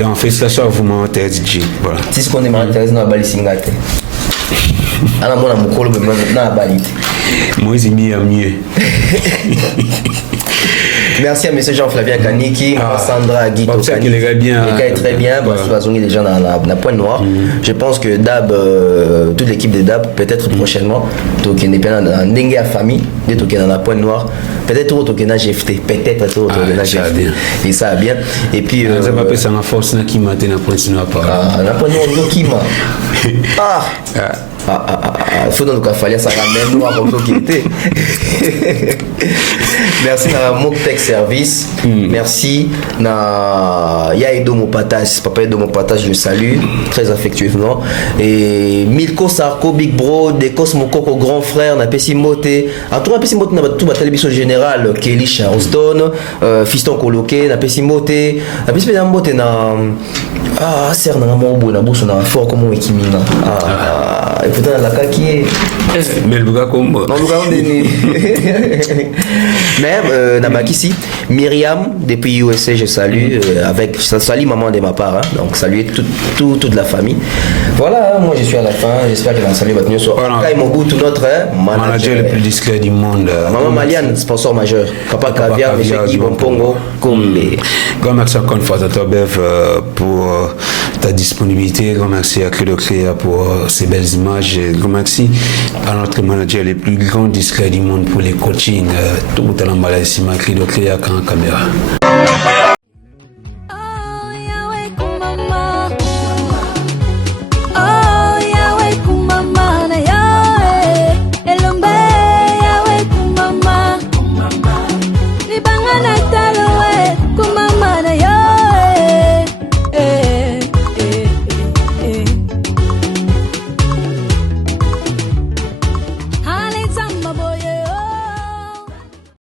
Dans félicitations à vous, maman Théa DJ. Voilà. C'est ce qu'on est marié dans la balle. Singate. Ana mona mukolo na balite. Moi c'est mieux. Merci à M. Jean-Flavien Kaniki, Sandra Guito Kaniki. Il est bien. Il est très bien. Parce que les gens dans la Pointe Noire. Je pense que Dab, toute l'équipe de Dab, peut-être prochainement, qui n'est pas dans la famille, qui est dans la Pointe Noire, peut-être qui est dans GFT, peut-être qui est dans GFT. Et ça va bien. Et puis. Ça va passer en force qui m'a été dans la Pointe Noire. La Pointe Noire, qui m'a. Il faut donc falloir ça ramène noir comme ça qui était. Merci à Moktech Service. Merci à Yaedo Mopatas. Papa Yaedo Mopatas, je le salue très affectueusement. Et Milko Sarko, Big Bro, Dekos Mokoko, grand frère, na Pessi Moté. À tout Pessi Moté, na tout la télévision générale, Kelly Charleston, Fiston Coloqué, na Pessi Moté. Na Pessi Moté, na. Ah, c'est un bon na bouche, na fort comme Wikimina. pourtant la qui est. Mais le gars comme moi. Mais Nabaki ici, Myriam depuis USA, je salue avec ça salue maman de ma part, hein, donc saluer toute la famille. Voilà, moi je suis à la fin, j'espère que l'ensemble va tenir sur Kai Mobutu, notre manager le plus discret du monde. Maman Maliane, sponsor majeur. Papa Caviar, monsieur Ibon Pongo, Kombe. Grand merci encore une fois à toi, Bev, pour ta disponibilité. Grand merci à Credo Créa pour ces belles images. Grand merci à notre manager le plus grand discret du monde pour les coachings. Tout le monde à la Credo Créa en caméra.